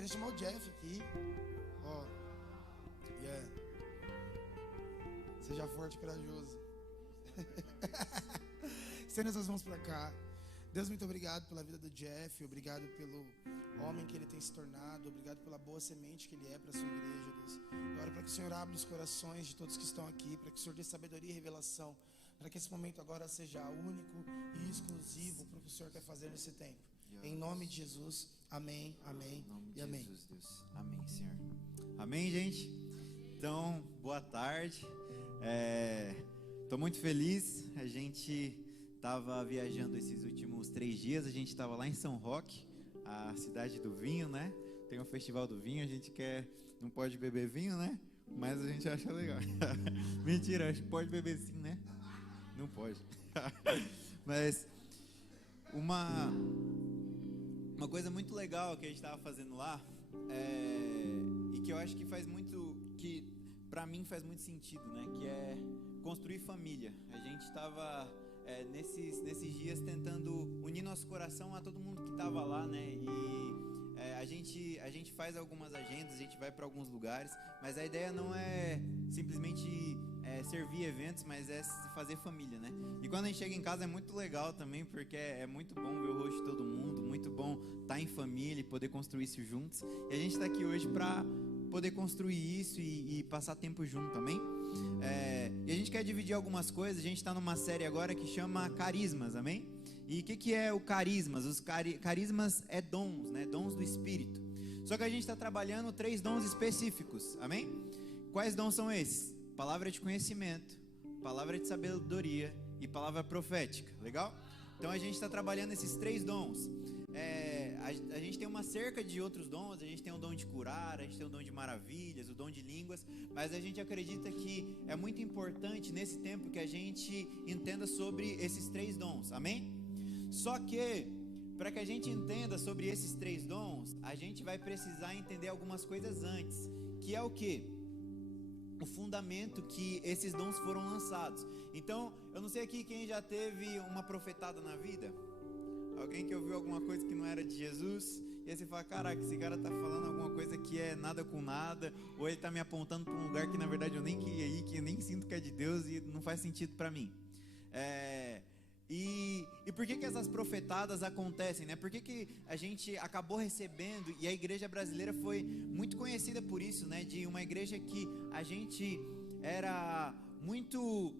queria chamar o Jeff aqui. Ó. Yeah. Seja forte e corajoso. Estenda suas mãos para cá. Deus, muito obrigado pela vida do Jeff. Obrigado pelo homem que ele tem se tornado. Obrigado pela boa semente que ele é para a sua igreja, Deus. Eu oro para que o Senhor abra os corações de todos que estão aqui, para que o Senhor dê sabedoria e revelação, para que esse momento agora seja único e exclusivo para o que o Senhor quer fazer nesse tempo. Em nome de Jesus, amém, amém e amém. Jesus, Deus. Amém, Senhor. Amém, gente? Então, boa tarde. Estou muito feliz. A gente estava viajando esses últimos 3 dias. A gente estava lá em São Roque, a cidade do vinho, né? Tem um festival do vinho. A gente não pode beber vinho, né? Mas a gente acha legal. Mentira, acho que pode beber sim, né? Não pode. Mas uma coisa muito legal que a gente estava fazendo lá, e que eu acho que que para mim faz muito sentido, né? Que é construir família. A gente estava nesses dias tentando unir nosso coração a todo mundo que estava lá, né? E a gente faz algumas agendas, a gente vai para alguns lugares, mas a ideia não é simplesmente servir eventos, mas é fazer família, né? E quando a gente chega em casa é muito legal também, porque é muito bom ver o rosto de todo mundo, muito bom estar em família e poder construir isso juntos. E a gente está aqui hoje para poder construir isso e passar tempo junto, amém? E a gente quer dividir algumas coisas. A gente está numa série agora que chama Carismas, amém? E o que é o carismas? Os carismas é dons, né? Dons do Espírito. Só que a gente está trabalhando 3 dons específicos, amém? Quais dons são esses? Palavra de conhecimento, palavra de sabedoria e palavra profética, legal? Então a gente está trabalhando esses 3 dons. A gente tem uma cerca de outros dons. A gente tem o dom de curar, a gente tem o dom de maravilhas, o dom de línguas, mas a gente acredita que é muito importante nesse tempo que a gente entenda sobre esses 3 dons, amém? Só que para que a gente entenda sobre esses 3 dons, a gente vai precisar entender algumas coisas antes, que é o quê? O fundamento que esses dons foram lançados. Então, eu não sei aqui quem já teve uma profetada na vida. Alguém que ouviu alguma coisa que não era de Jesus, e aí você fala, caraca, esse cara tá falando alguma coisa que é nada com nada, ou ele tá me apontando para um lugar que na verdade eu nem queria ir, que eu nem sinto que é de Deus e não faz sentido para mim. E por que essas profetadas acontecem, né? Por que a gente acabou recebendo, e a igreja brasileira foi muito conhecida por isso, né? De uma igreja que a gente era muito,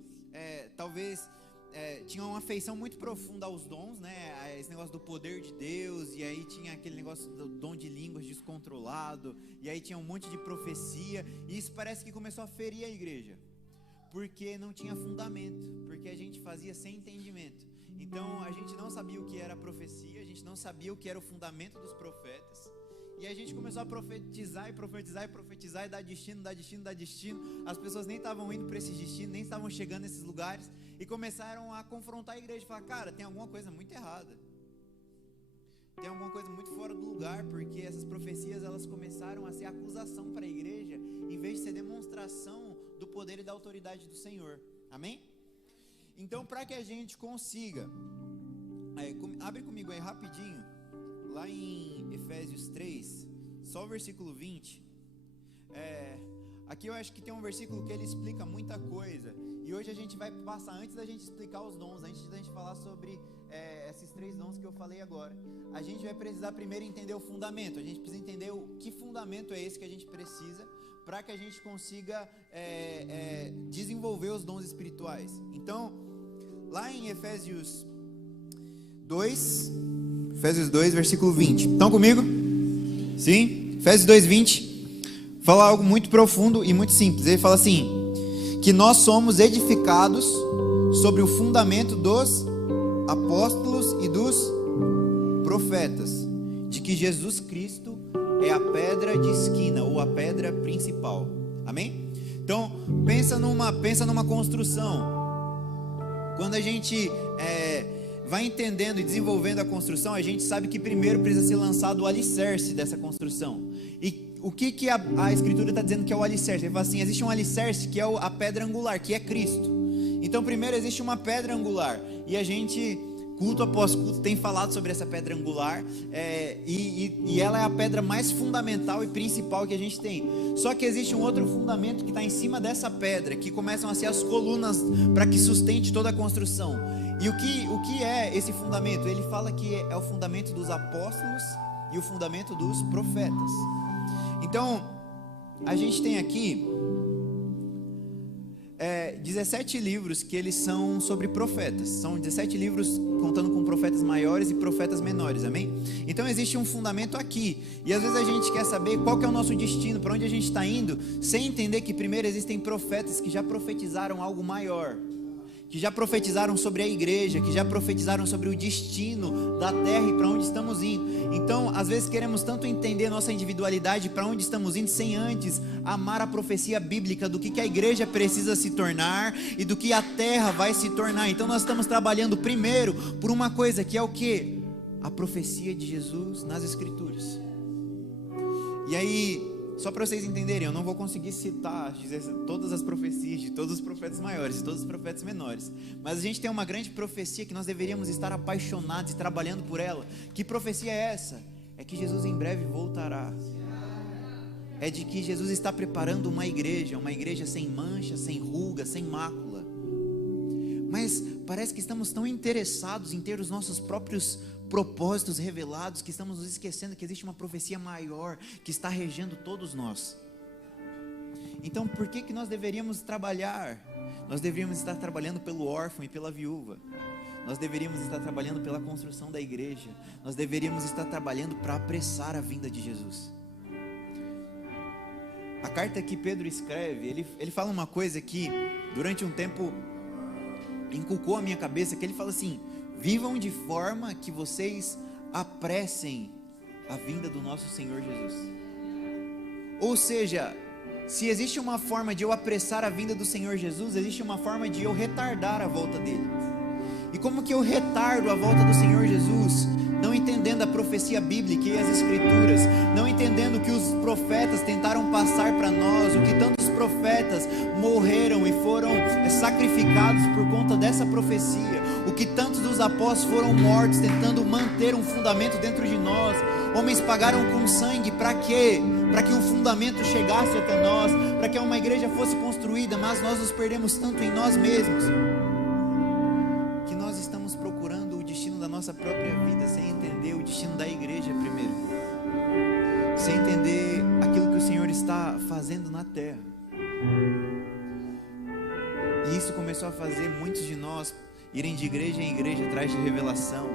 talvez... tinha uma afeição muito profunda aos dons, né? Esse negócio do poder de Deus, e aí tinha aquele negócio do dom de línguas descontrolado, e aí tinha um monte de profecia, e isso parece que começou a ferir a igreja, porque não tinha fundamento, porque a gente fazia sem entendimento. Então a gente não sabia o que era profecia, a gente não sabia o que era o fundamento dos profetas. E a gente começou a profetizar e profetizar e profetizar, e dar destino, dar destino, dar destino. As pessoas nem estavam indo para esses destinos, nem estavam chegando nesses lugares, e começaram a confrontar a igreja e falar, cara, tem alguma coisa muito errada, tem alguma coisa muito fora do lugar, porque essas profecias, elas começaram a ser acusação para a igreja, em vez de ser demonstração do poder e da autoridade do Senhor, amém? Então, para que a gente consiga, abre comigo aí rapidinho, lá em Efésios 3, só o versículo 20, aqui eu acho que tem um versículo que ele explica muita coisa, e hoje a gente vai passar, antes da gente explicar os dons, antes da gente falar sobre esses 3 dons que eu falei agora, a gente vai precisar primeiro entender o fundamento. A gente precisa entender o que fundamento é esse que a gente precisa, para que a gente consiga desenvolver os dons espirituais. Então, lá em Efésios 2, versículo 20. Estão comigo? Sim? Efésios 2, 20. Fala algo muito profundo e muito simples. Ele fala assim, que nós somos edificados sobre o fundamento dos apóstolos e dos profetas, de que Jesus Cristo é a pedra de esquina, ou a pedra principal. Amém? Então, pensa numa construção. Quando a gente vai entendendo e desenvolvendo a construção, a gente sabe que primeiro precisa ser lançado o alicerce dessa construção. E o que a Escritura está dizendo que é o alicerce? Ele fala assim, existe um alicerce que é a pedra angular, que é Cristo. Então primeiro existe uma pedra angular, e a gente culto após culto tem falado sobre essa pedra angular, e ela é a pedra mais fundamental e principal que a gente tem. Só que existe um outro fundamento que está em cima dessa pedra, que começam a ser as colunas para que sustente toda a construção. E o que é esse fundamento? Ele fala que é o fundamento dos apóstolos e o fundamento dos profetas. Então, a gente tem aqui 17 livros que eles são sobre profetas. São 17 livros contando com profetas maiores e profetas menores, amém? Então existe um fundamento aqui. E às vezes a gente quer saber qual que é o nosso destino, para onde a gente está indo, sem entender que primeiro existem profetas que já profetizaram algo maior, que já profetizaram sobre a igreja, que já profetizaram sobre o destino da terra e para onde estamos indo. Então, às vezes queremos tanto entender nossa individualidade, para onde estamos indo, sem antes amar a profecia bíblica do que a igreja precisa se tornar e do que a terra vai se tornar. Então nós estamos trabalhando primeiro por uma coisa que é o quê? A profecia de Jesus nas Escrituras. E aí, só para vocês entenderem, eu não vou conseguir citar, dizer todas as profecias de todos os profetas maiores, de todos os profetas menores, mas a gente tem uma grande profecia que nós deveríamos estar apaixonados e trabalhando por ela. Que profecia é essa? É que Jesus em breve voltará. É de que Jesus está preparando uma igreja sem mancha, sem ruga, sem mácula. Mas parece que estamos tão interessados em ter os nossos próprios propósitos revelados, que estamos nos esquecendo que existe uma profecia maior que está regendo todos nós. Então por que nós deveríamos trabalhar? Nós deveríamos estar trabalhando pelo órfão e pela viúva. Nós deveríamos estar trabalhando pela construção da igreja. Nós deveríamos estar trabalhando para apressar a vinda de Jesus. A carta que Pedro escreve, ele fala uma coisa que durante um tempo inculcou a minha cabeça, que ele fala assim: vivam de forma que vocês apressem a vinda do nosso Senhor Jesus. Ou seja, se existe uma forma de eu apressar a vinda do Senhor Jesus, existe uma forma de eu retardar a volta dele. E como que eu retardo a volta do Senhor Jesus? Não entendendo a profecia bíblica e as Escrituras, não entendendo o que os profetas tentaram passar para nós, o que tantos profetas morreram e foram sacrificados por conta dessa profecia, o que tantos dos apóstolos foram mortos tentando manter um fundamento dentro de nós. Homens pagaram com sangue para quê? Para que um fundamento chegasse até nós, para que uma igreja fosse construída, mas nós nos perdemos tanto em nós mesmos, que nós estamos procurando o destino da nossa própria vida, sem entender o destino da igreja primeiro, sem entender aquilo que o Senhor está fazendo na terra. E isso começou a fazer muitos de nós irem de igreja em igreja atrás de revelação.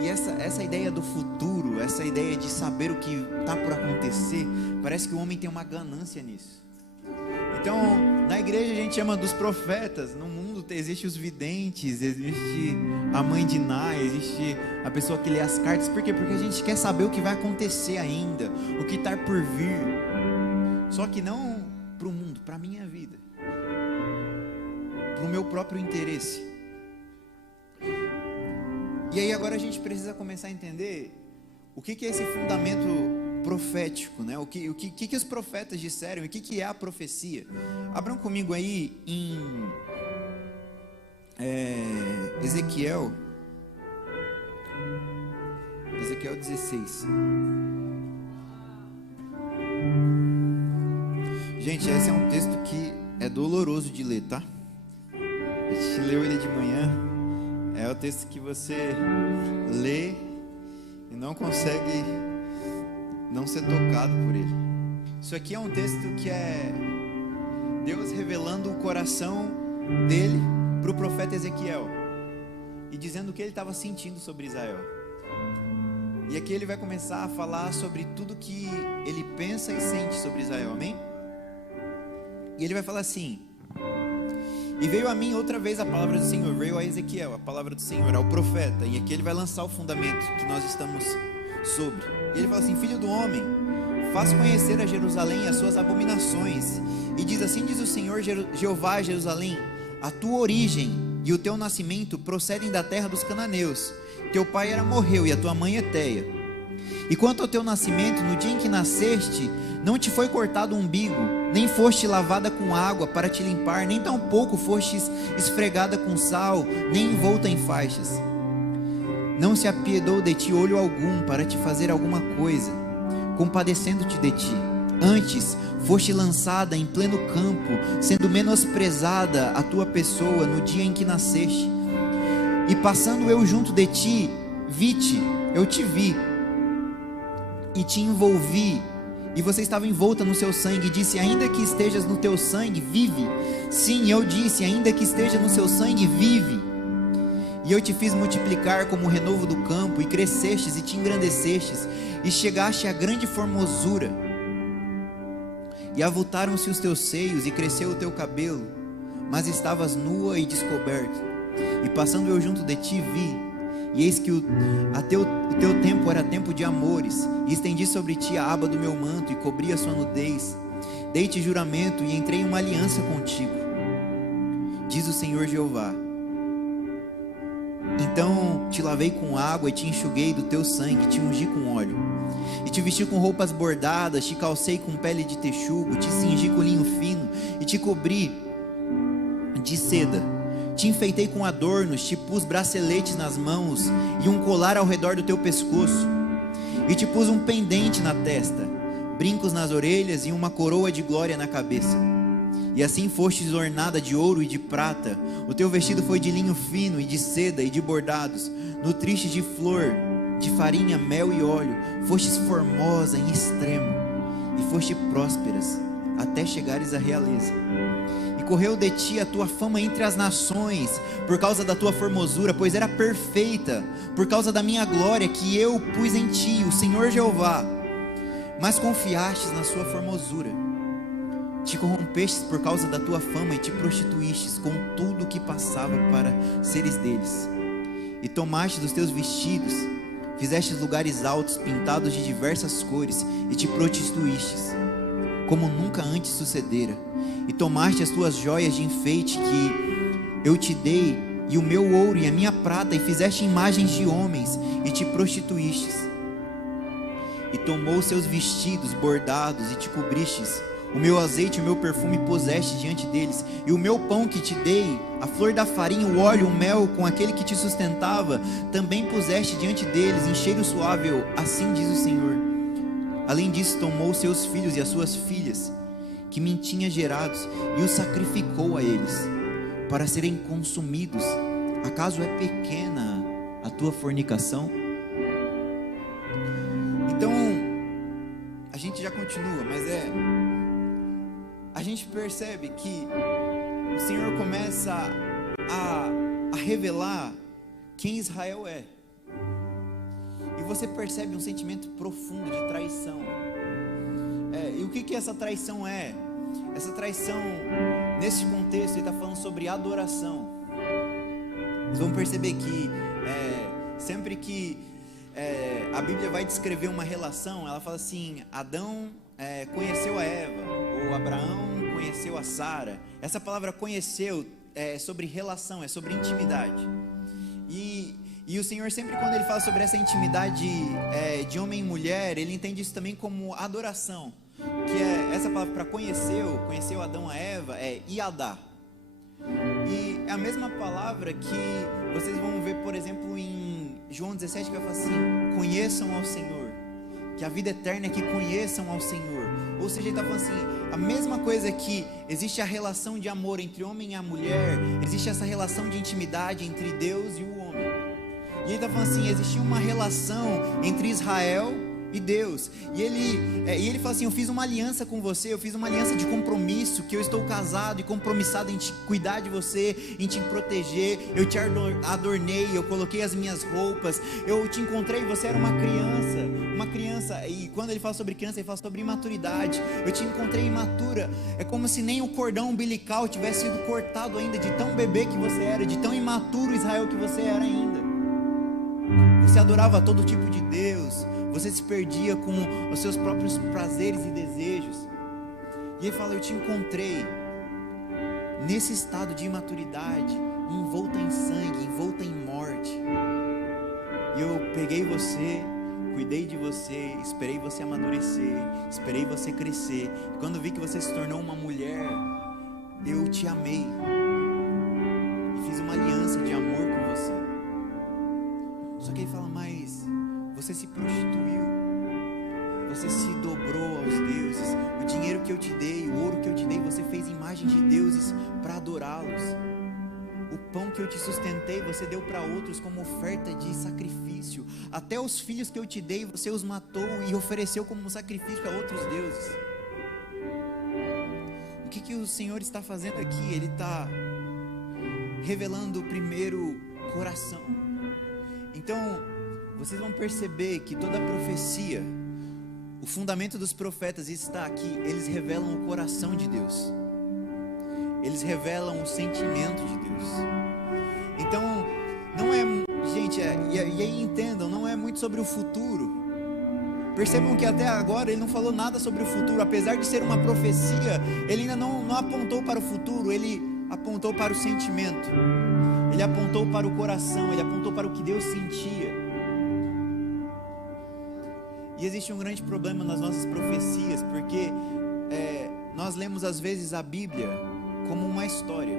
E essa ideia do futuro, essa ideia de saber o que está por acontecer, parece que o homem tem uma ganância nisso. Então, na igreja a gente chama dos profetas. No mundo existe os videntes, existe a mãe de Ná, existe a pessoa que lê as cartas. Por quê? Porque a gente quer saber o que vai acontecer ainda, o que está por vir. Só que não para o mundo, para a minha vida, para o meu próprio interesse. E aí agora a gente precisa começar a entender o que é esse fundamento profético, né? O que os profetas disseram, o que é a profecia. Abram comigo aí em Ezequiel 16. Gente, esse é um texto que é doloroso de ler, tá? A gente leu ele de manhã. É o texto que você lê e não consegue não ser tocado por ele. Isso aqui é um texto que é Deus revelando o coração dele para o profeta Ezequiel e dizendo o que ele estava sentindo sobre Israel. E aqui ele vai começar a falar sobre tudo que ele pensa e sente sobre Israel, amém? E ele vai falar assim: e veio a mim outra vez a palavra do Senhor, veio a Ezequiel a palavra do Senhor, ao profeta. E aqui ele vai lançar o fundamento que nós estamos sobre. E ele fala assim: filho do homem, faz conhecer a Jerusalém as suas abominações, e diz: assim diz o Senhor Jeová a Jerusalém: a tua origem e o teu nascimento procedem da terra dos cananeus. Teu pai era amorreu e a tua mãe Eteia. E quanto ao teu nascimento, no dia em que nasceste, não te foi cortado o umbigo, nem foste lavada com água para te limpar, nem tampouco fostes esfregada com sal, nem envolta em faixas. Não se apiedou de ti olho algum para te fazer alguma coisa, compadecendo-te de ti. Antes, foste lançada em pleno campo, sendo menosprezada a tua pessoa no dia em que nasceste. E passando eu junto de ti, vi-te, eu te vi, e te envolvi, e você estava envolta no seu sangue, e disse, ainda que estejas no teu sangue, vive. Sim, eu disse, ainda que esteja no seu sangue, vive. E eu te fiz multiplicar como o renovo do campo, e crescestes e te engrandecestes, e chegaste a grande formosura. E avultaram-se os teus seios, e cresceu o teu cabelo, mas estavas nua e descoberta. E passando eu junto de ti, vi, e eis que o teu tempo era tempo de amores, e estendi sobre ti a aba do meu manto, e cobri a sua nudez. Dei-te juramento, e entrei em uma aliança contigo, diz o Senhor Jeová. Então te lavei com água, e te enxuguei do teu sangue, te ungi com óleo. E te vesti com roupas bordadas, te calcei com pele de texugo, te cingi com linho fino, e te cobri de seda. Te enfeitei com adornos, te pus braceletes nas mãos, e um colar ao redor do teu pescoço. E te pus um pendente na testa, brincos nas orelhas, e uma coroa de glória na cabeça. E assim fostes ornada de ouro e de prata. O teu vestido foi de linho fino, e de seda, e de bordados. Nutriste de flor, de farinha, mel e óleo. Fostes formosa em extremo, e foste prósperas, até chegares à realeza. E correu de ti a tua fama entre as nações, por causa da tua formosura, pois era perfeita, por causa da minha glória que eu pus em ti, o Senhor Jeová. Mas confiastes na sua formosura, te corrompestes por causa da tua fama, e te prostituístes com tudo que passava para seres deles. E tomaste dos teus vestidos, fizestes lugares altos, pintados de diversas cores, e te prostituístes, como nunca antes sucedera. E tomaste as tuas joias de enfeite que eu te dei, e o meu ouro e a minha prata, e fizeste imagens de homens, e te prostituístes. E tomou os seus vestidos bordados, e te cobristes. O meu azeite e o meu perfume puseste diante deles, e o meu pão que te dei, a flor da farinha, o óleo, o mel, com aquele que te sustentava, também puseste diante deles, em cheiro suave, assim diz o Senhor. Além disso, tomou seus filhos e as suas filhas, que me tinha gerados, e os sacrificou a eles, para serem consumidos. Acaso é pequena a tua fornicação? Então, a gente já continua, mas a gente percebe que o Senhor começa a revelar quem Israel é. E você percebe um sentimento profundo de traição. E o que essa traição é? Essa traição, nesse contexto, ele está falando sobre adoração. Vocês vão perceber que sempre que a Bíblia vai descrever uma relação, ela fala assim: Adão conheceu a Eva, ou Abraão conheceu a Sara. Essa palavra conheceu é sobre relação, é sobre intimidade. E o Senhor sempre, quando Ele fala sobre essa intimidade de homem e mulher, Ele entende isso também como adoração. Que é essa palavra para conheceu Adão a Eva, é Iadá. E é a mesma palavra que vocês vão ver, por exemplo, em João 17, que vai falar assim: conheçam ao Senhor, que a vida eterna é que conheçam ao Senhor. Ou seja, ele está falando assim, a mesma coisa que existe a relação de amor entre o homem e a mulher, existe essa relação de intimidade entre Deus e o homem. E ele está falando assim, existia uma relação entre Israel e Deus, e ele fala assim: eu fiz uma aliança com você, eu fiz uma aliança de compromisso, que eu estou casado e compromissado em te cuidar de você, em te proteger. Eu te adornei, eu coloquei as minhas roupas, eu te encontrei, você era uma criança, e quando ele fala sobre criança, ele fala sobre imaturidade. Eu te encontrei imatura, é como se nem o cordão umbilical tivesse sido cortado ainda, de tão bebê que você era, de tão imaturo Israel que você era ainda. Você adorava todo tipo de Deus, você se perdia com os seus próprios prazeres e desejos. E ele fala: eu te encontrei nesse estado de imaturidade, envolta em sangue, envolta em morte. E eu peguei você, cuidei de você, esperei você amadurecer, esperei você crescer. E quando vi que você se tornou uma mulher, eu te amei. E fiz uma aliança de amor com você. Só que ele fala, mas você se prostituiu. Você se dobrou aos deuses. O dinheiro que eu te dei, o ouro que eu te dei, você fez imagens de deuses para adorá-los. O pão que eu te sustentei, você deu para outros como oferta de sacrifício. Até os filhos que eu te dei, você os matou e ofereceu como sacrifício a outros deuses. O que o Senhor está fazendo aqui? Ele está revelando primeiro o coração. Então, vocês vão perceber que toda a profecia, o fundamento dos profetas está aqui. Eles revelam o coração de Deus. Eles revelam o sentimento de Deus. Então, não é, gente, e aí entendam, não é muito sobre o futuro. Percebam que até agora ele não falou nada sobre o futuro. Apesar de ser uma profecia, ele ainda não apontou para o futuro, ele apontou para o sentimento. Ele apontou para o coração, ele apontou para o que Deus sentia. E existe um grande problema nas nossas profecias, porque nós lemos às vezes a Bíblia como uma história.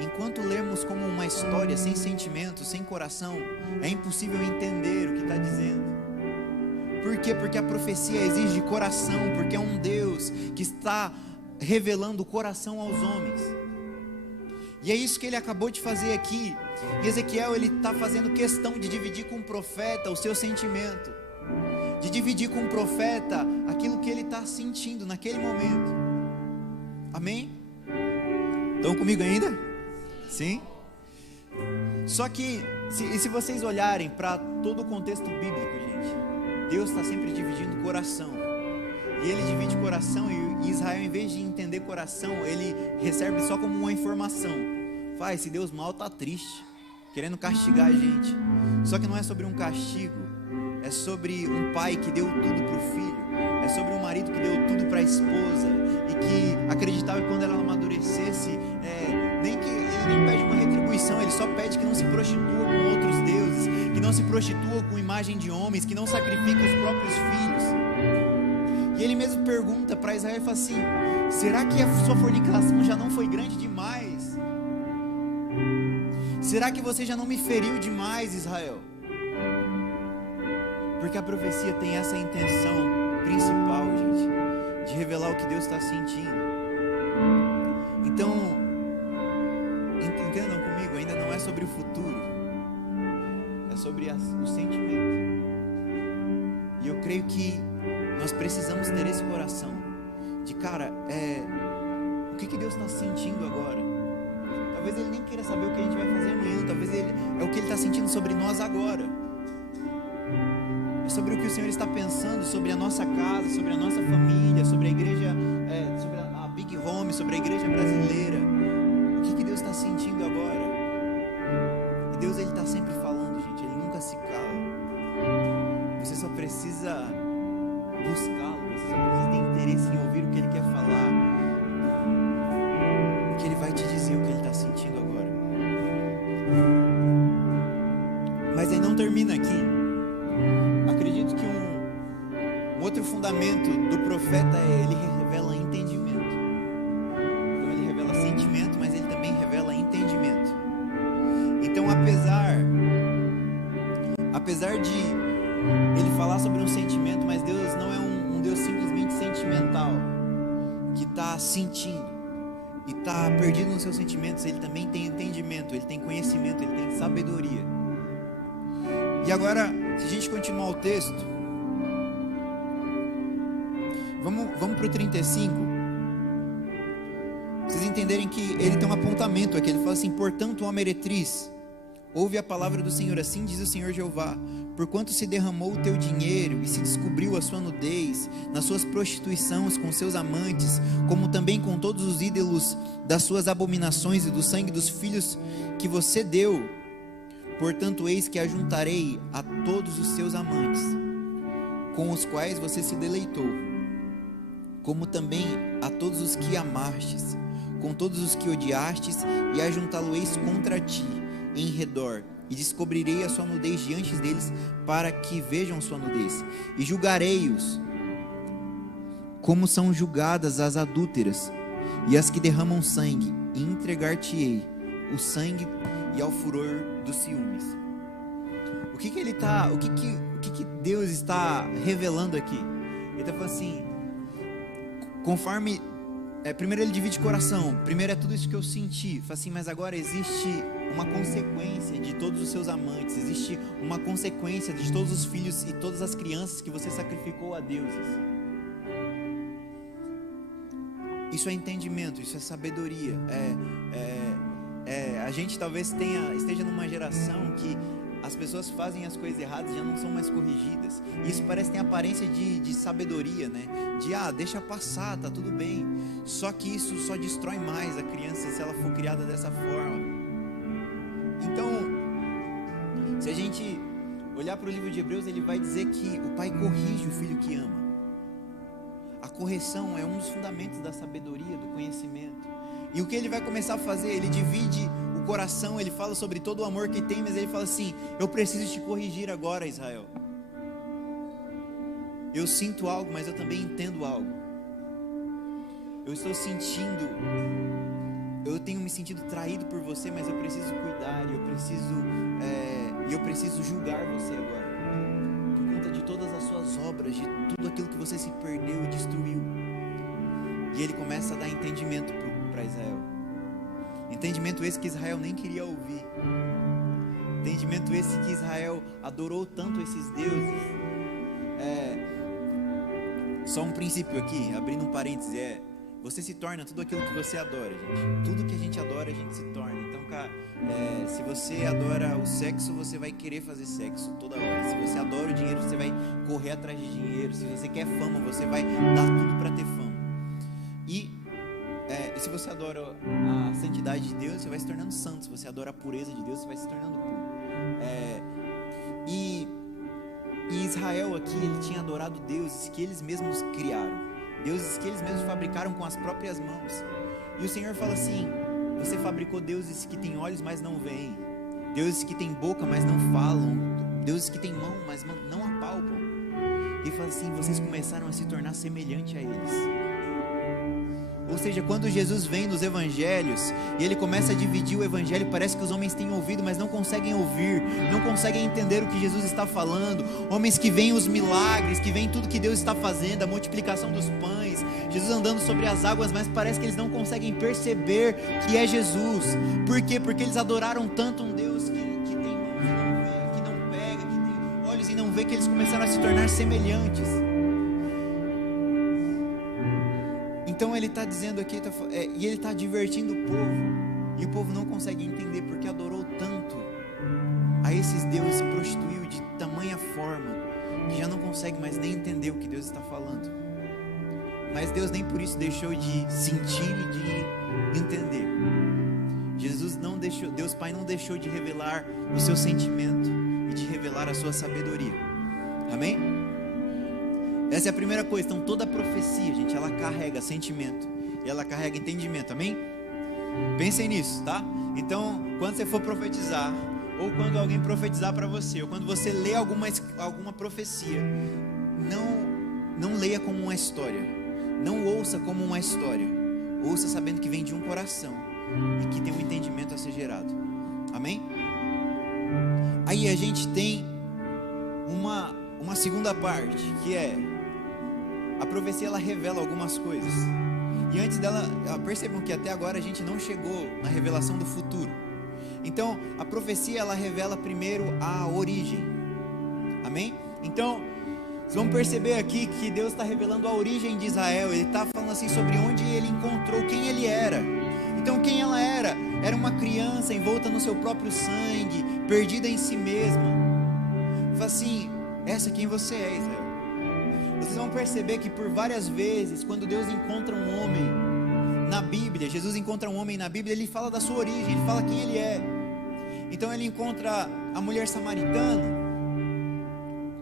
Enquanto lemos como uma história, sem sentimento, sem coração, é impossível entender o que está dizendo. Por quê? Porque a profecia exige coração, porque é um Deus que está revelando o coração aos homens. E é isso que ele acabou de fazer aqui. E Ezequiel, ele está fazendo questão de dividir com o profeta o seu sentimento, de dividir com o profeta aquilo que ele está sentindo naquele momento. Amém? Estão comigo ainda? Sim? Só que, se vocês olharem para todo o contexto bíblico, gente, Deus está sempre dividindo o coração. E ele divide o coração, e Israel, em vez de entender coração, ele recebe só como uma informação. Fala, esse Deus mal está triste, querendo castigar a gente. Só que não é sobre um castigo, é sobre um pai que deu tudo para o filho. É sobre um marido que deu tudo para a esposa e que acreditava que quando ela amadurecesse, nem que ele nem pede uma retribuição, ele só pede que não se prostitua com outros deuses, que não se prostitua com imagem de homens, que não sacrifique os próprios filhos. E ele mesmo pergunta para Israel e fala assim: será que a sua fornicação já não foi grande demais? Será que você já não me feriu demais, Israel? Porque a profecia tem essa intenção principal, gente, de revelar o que Deus está sentindo. Então, entendam comigo, ainda não é sobre o futuro, é sobre o sentimento. E eu creio que nós precisamos ter esse coração de, cara, o que Deus está sentindo agora? Talvez Ele nem queira saber o que a gente vai fazer amanhã, talvez é o que Ele está sentindo sobre nós agora. É sobre o que o Senhor está pensando sobre a nossa casa, sobre a nossa família, sobre a igreja, sobre a Big Home, sobre a igreja brasileira. O que Deus está sentindo agora? E Deus, Ele está sempre falando, gente, Ele nunca se cala. Você só precisa buscá-lo, você só precisa ter interesse em ouvir o que Ele quer falar, que Ele vai te dizer o que Ele está sentindo agora. Mas aí não termina aqui. Acredito que um outro fundamento do profeta ele revela entendimento. Então ele revela sentimento, mas ele também revela entendimento. Então apesar de ele falar sobre um sentimento, mas Deus não é um Deus simplesmente sentimental, que está sentindo e está perdido nos seus sentimentos. Ele também tem entendimento, ele tem conhecimento, ele tem sabedoria. E agora, se a gente continuar o texto, vamos para o 35. Vocês entenderem que ele tem um apontamento aqui. Ele fala assim: portanto, ó meretriz, ouve a palavra do Senhor, assim diz o Senhor Jeová: porquanto se derramou o teu dinheiro e se descobriu a sua nudez nas suas prostituições com seus amantes, como também com todos os ídolos das suas abominações e do sangue dos filhos que você deu, portanto eis que ajuntarei a todos os seus amantes, com os quais você se deleitou, como também a todos os que amastes, com todos os que odiastes, e ajuntá-lo-eis contra ti, em redor, e descobrirei a sua nudez diante deles, para que vejam sua nudez, e julgarei-os como são julgadas as adúlteras e as que derramam sangue, e entregar-te-ei o sangue e ao furor dos ciúmes. O que Deus está revelando aqui? Ele está falando assim, conforme, primeiro ele divide o coração, primeiro é tudo isso que eu senti, fala assim, mas agora existe uma consequência de todos os seus amantes, existe uma consequência de todos os filhos e todas as crianças que você sacrificou a deuses. Isso é entendimento, isso é sabedoria. A gente talvez esteja numa geração que as pessoas fazem as coisas erradas e já não são mais corrigidas. Isso parece ter aparência de sabedoria, né? Deixa passar, tá tudo bem. Só que isso só destrói mais a criança se ela for criada dessa forma. Então, se a gente olhar para o livro de Hebreus, ele vai dizer que o pai corrige o filho que ama. A correção é um dos fundamentos da sabedoria, do conhecimento. E o que ele vai começar a fazer? Ele divide o coração, ele fala sobre todo o amor que tem, mas ele fala assim: eu preciso te corrigir agora, Israel. Eu sinto algo, mas eu também entendo algo. Eu estou sentindo, eu tenho me sentido traído por você, mas eu preciso cuidar, eu preciso julgar você agora. Por conta de todas as suas obras, de tudo aquilo que você se perdeu e destruiu. E ele começa a dar entendimento para Israel. Entendimento esse que Israel nem queria ouvir. Entendimento esse que Israel adorou tanto esses deuses. Só um princípio aqui, abrindo um parêntese, você se torna tudo aquilo que você adora, gente. Tudo que a gente adora, a gente se torna. Então, cara, se você adora o sexo, você vai querer fazer sexo toda hora. Se você adora o dinheiro, você vai correr atrás de dinheiro. Se você quer fama, você vai dar tudo para ter fama. E se você adora a santidade de Deus, você vai se tornando santo. Se você adora a pureza de Deus, você vai se tornando puro. E Israel aqui, ele tinha adorado deuses que eles mesmos criaram, deuses que eles mesmos fabricaram com as próprias mãos. E o Senhor fala assim: você fabricou deuses que têm olhos, mas não veem, deuses que têm boca, mas não falam, deuses que têm mão, mas não apalpam. E fala assim: vocês começaram a se tornar semelhante a eles. Ou seja, quando Jesus vem nos evangelhos e ele começa a dividir o evangelho, parece que os homens têm ouvido, mas não conseguem ouvir, não conseguem entender o que Jesus está falando. Homens que veem os milagres, que veem tudo que Deus está fazendo, a multiplicação dos pães, Jesus andando sobre as águas, mas parece que eles não conseguem perceber que é Jesus. Por quê? Porque eles adoraram tanto um Deus que tem mãos e não vê, que não pega, que tem olhos e não vê, que eles começaram a se tornar semelhantes. Então ele está dizendo aqui, e ele está divertindo o povo, e o povo não consegue entender porque adorou tanto a esses deuses, se prostituiu de tamanha forma que já não consegue mais nem entender o que Deus está falando. Mas Deus nem por isso deixou de sentir e de entender. Deus Pai não deixou de revelar o seu sentimento e de revelar a sua sabedoria. Amém? Essa é a primeira coisa. Então toda profecia, gente, ela carrega sentimento e ela carrega entendimento, amém? Pensem nisso, tá? Então, quando você for profetizar, ou quando alguém profetizar para você, ou quando você lê alguma profecia, não leia como uma história, não ouça como uma história, ouça sabendo que vem de um coração e que tem um entendimento a ser gerado, amém? Aí a gente tem uma segunda parte, que é a profecia. Ela revela algumas coisas, e antes dela, percebam que até agora a gente não chegou na revelação do futuro. Então a profecia, ela revela primeiro a origem, amém? Então vocês vão perceber aqui que Deus está revelando a origem de Israel. Ele está falando assim sobre onde ele encontrou, quem ele era. Então quem ela era? Era uma criança envolta no seu próprio sangue, perdida em si mesma. Fala assim: essa é quem você é, Israel. Vocês vão perceber que por várias vezes, quando Deus encontra um homem na Bíblia, Jesus encontra um homem na Bíblia, ele fala da sua origem, ele fala quem ele é. Então ele encontra a mulher samaritana.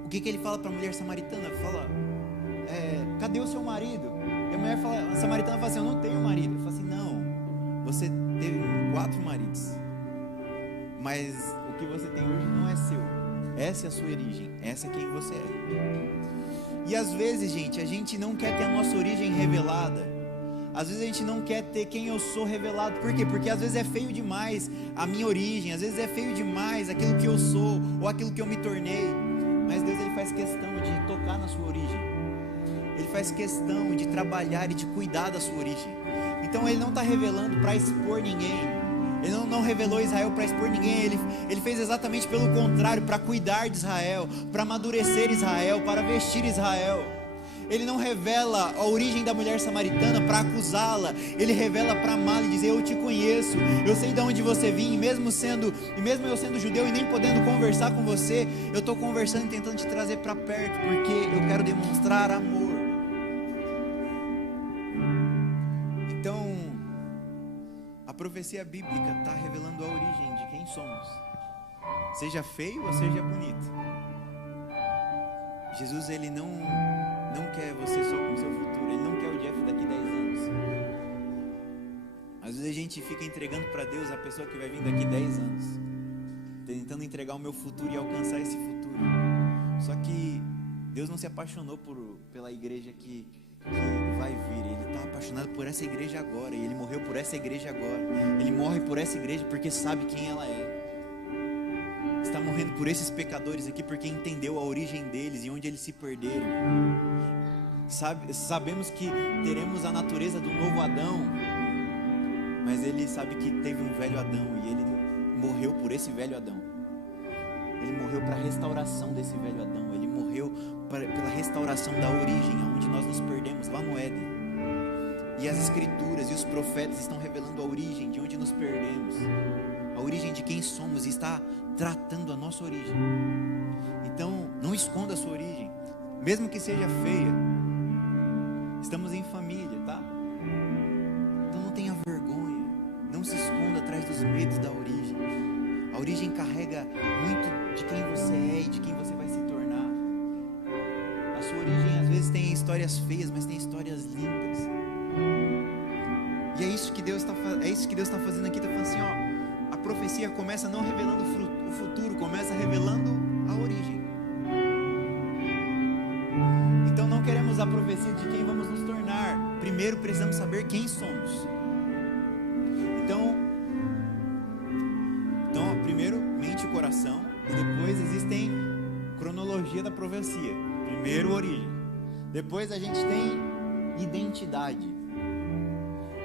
O que ele fala para a mulher samaritana? Ele fala: cadê o seu marido? E a samaritana fala assim: eu não tenho marido. Ele fala assim: não, você teve 4 maridos. mas o que você tem hoje não é seu. Essa é a sua origem, essa é quem você é. E às vezes, gente, a gente não quer ter a nossa origem revelada. Às vezes a gente não quer ter quem eu sou revelado. Por quê? Porque às vezes é feio demais a minha origem, às vezes é feio demais aquilo que eu sou ou aquilo que eu me tornei. Mas Deus, ele faz questão de tocar na sua origem. Ele faz questão de trabalhar e de cuidar da sua origem. Então ele não está revelando para expor ninguém. Ele não revelou Israel para expor ninguém. Ele fez exatamente pelo contrário, para cuidar de Israel, para amadurecer Israel, para vestir Israel. Ele não revela a origem da mulher samaritana para acusá-la. Ele revela para amá-la e dizer: eu te conheço, eu sei de onde você vem. E mesmo eu sendo judeu e nem podendo conversar com você, eu estou conversando e tentando te trazer para perto, porque eu quero demonstrar amor. Então, a profecia bíblica está revelando a origem de quem somos, seja feio ou seja bonito. Jesus, ele não quer você só com o seu futuro, ele não quer o Jeff daqui 10 anos. Às vezes a gente fica entregando para Deus a pessoa que vai vir daqui 10 anos, tentando entregar o meu futuro e alcançar esse futuro. Só que Deus não se apaixonou pela igreja que vai vir. Ele está apaixonado por essa igreja agora, e ele morreu por essa igreja agora. Ele morre por essa igreja porque sabe quem ela é. Está morrendo por esses pecadores aqui porque entendeu a origem deles e onde eles se perderam. Sabemos que teremos a natureza do novo Adão, mas ele sabe que teve um velho Adão e ele morreu por esse velho Adão. Ele morreu para a restauração desse velho Adão. Ele morreu pela restauração da origem, onde nós nos perdemos, lá no Éden. E as escrituras e os profetas estão revelando a origem de onde nos perdemos, a origem de quem somos, e está tratando a nossa origem. Então, não esconda a sua origem, mesmo que seja feia. Estamos em família, tá? Então não tenha vergonha, não se esconda atrás dos medos da origem. A origem carrega muito de quem você é e de quem você vai se tornar. A sua origem às vezes tem histórias feias, mas tem histórias lindas. E é isso que Deus está fazendo aqui. Está falando assim, ó, a profecia começa não revelando o futuro, começa revelando a origem. Então não queremos a profecia de quem vamos nos tornar. Primeiro precisamos saber quem somos. Então primeiro mente e coração, e depois existem cronologia da profecia. Primeiro origem, depois a gente tem identidade.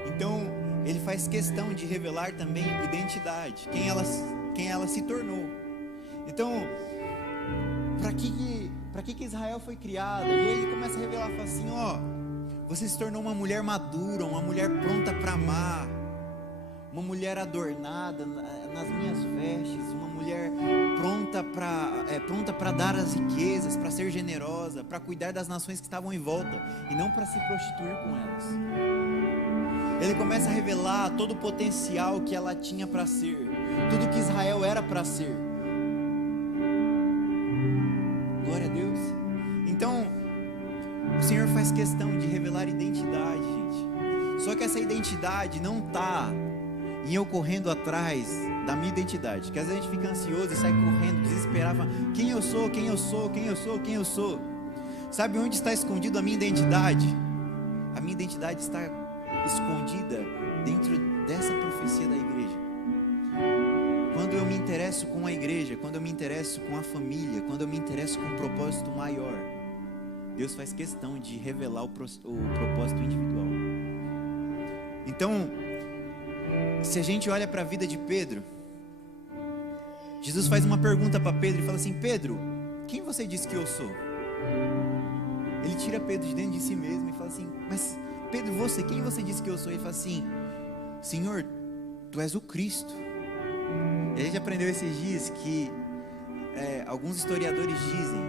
Então ele faz questão de revelar também identidade, quem ela se tornou. Então, para que Israel foi criada? E aí ele começa a revelar, fala assim, ó, você se tornou uma mulher madura, uma mulher pronta para amar, uma mulher adornada nas minhas vestes, uma mulher pronta para dar as riquezas, para ser generosa, para cuidar das nações que estavam em volta e não para se prostituir com elas. Ele começa a revelar todo o potencial que ela tinha para ser, tudo que Israel era para ser. Glória a Deus. Então, o Senhor faz questão de revelar identidade, gente. Só que essa identidade não está em eu correndo atrás da minha identidade, que às vezes a gente fica ansioso e sai correndo, desesperado, quem eu sou, quem eu sou, quem eu sou, quem eu sou. Sabe onde está escondido a minha identidade? A minha identidade está escondida dentro dessa profecia da igreja. Quando eu me interesso com a igreja, quando eu me interesso com a família, quando eu me interesso com um propósito maior, Deus faz questão de revelar o propósito individual. Então, se a gente olha para a vida de Pedro, Jesus faz uma pergunta para Pedro e fala assim, Pedro, quem você diz que eu sou? Ele tira Pedro de dentro de si mesmo e fala assim, mas Pedro, quem você disse que eu sou? Ele fala assim, Senhor, tu és o Cristo. E a gente aprendeu esses dias que alguns historiadores dizem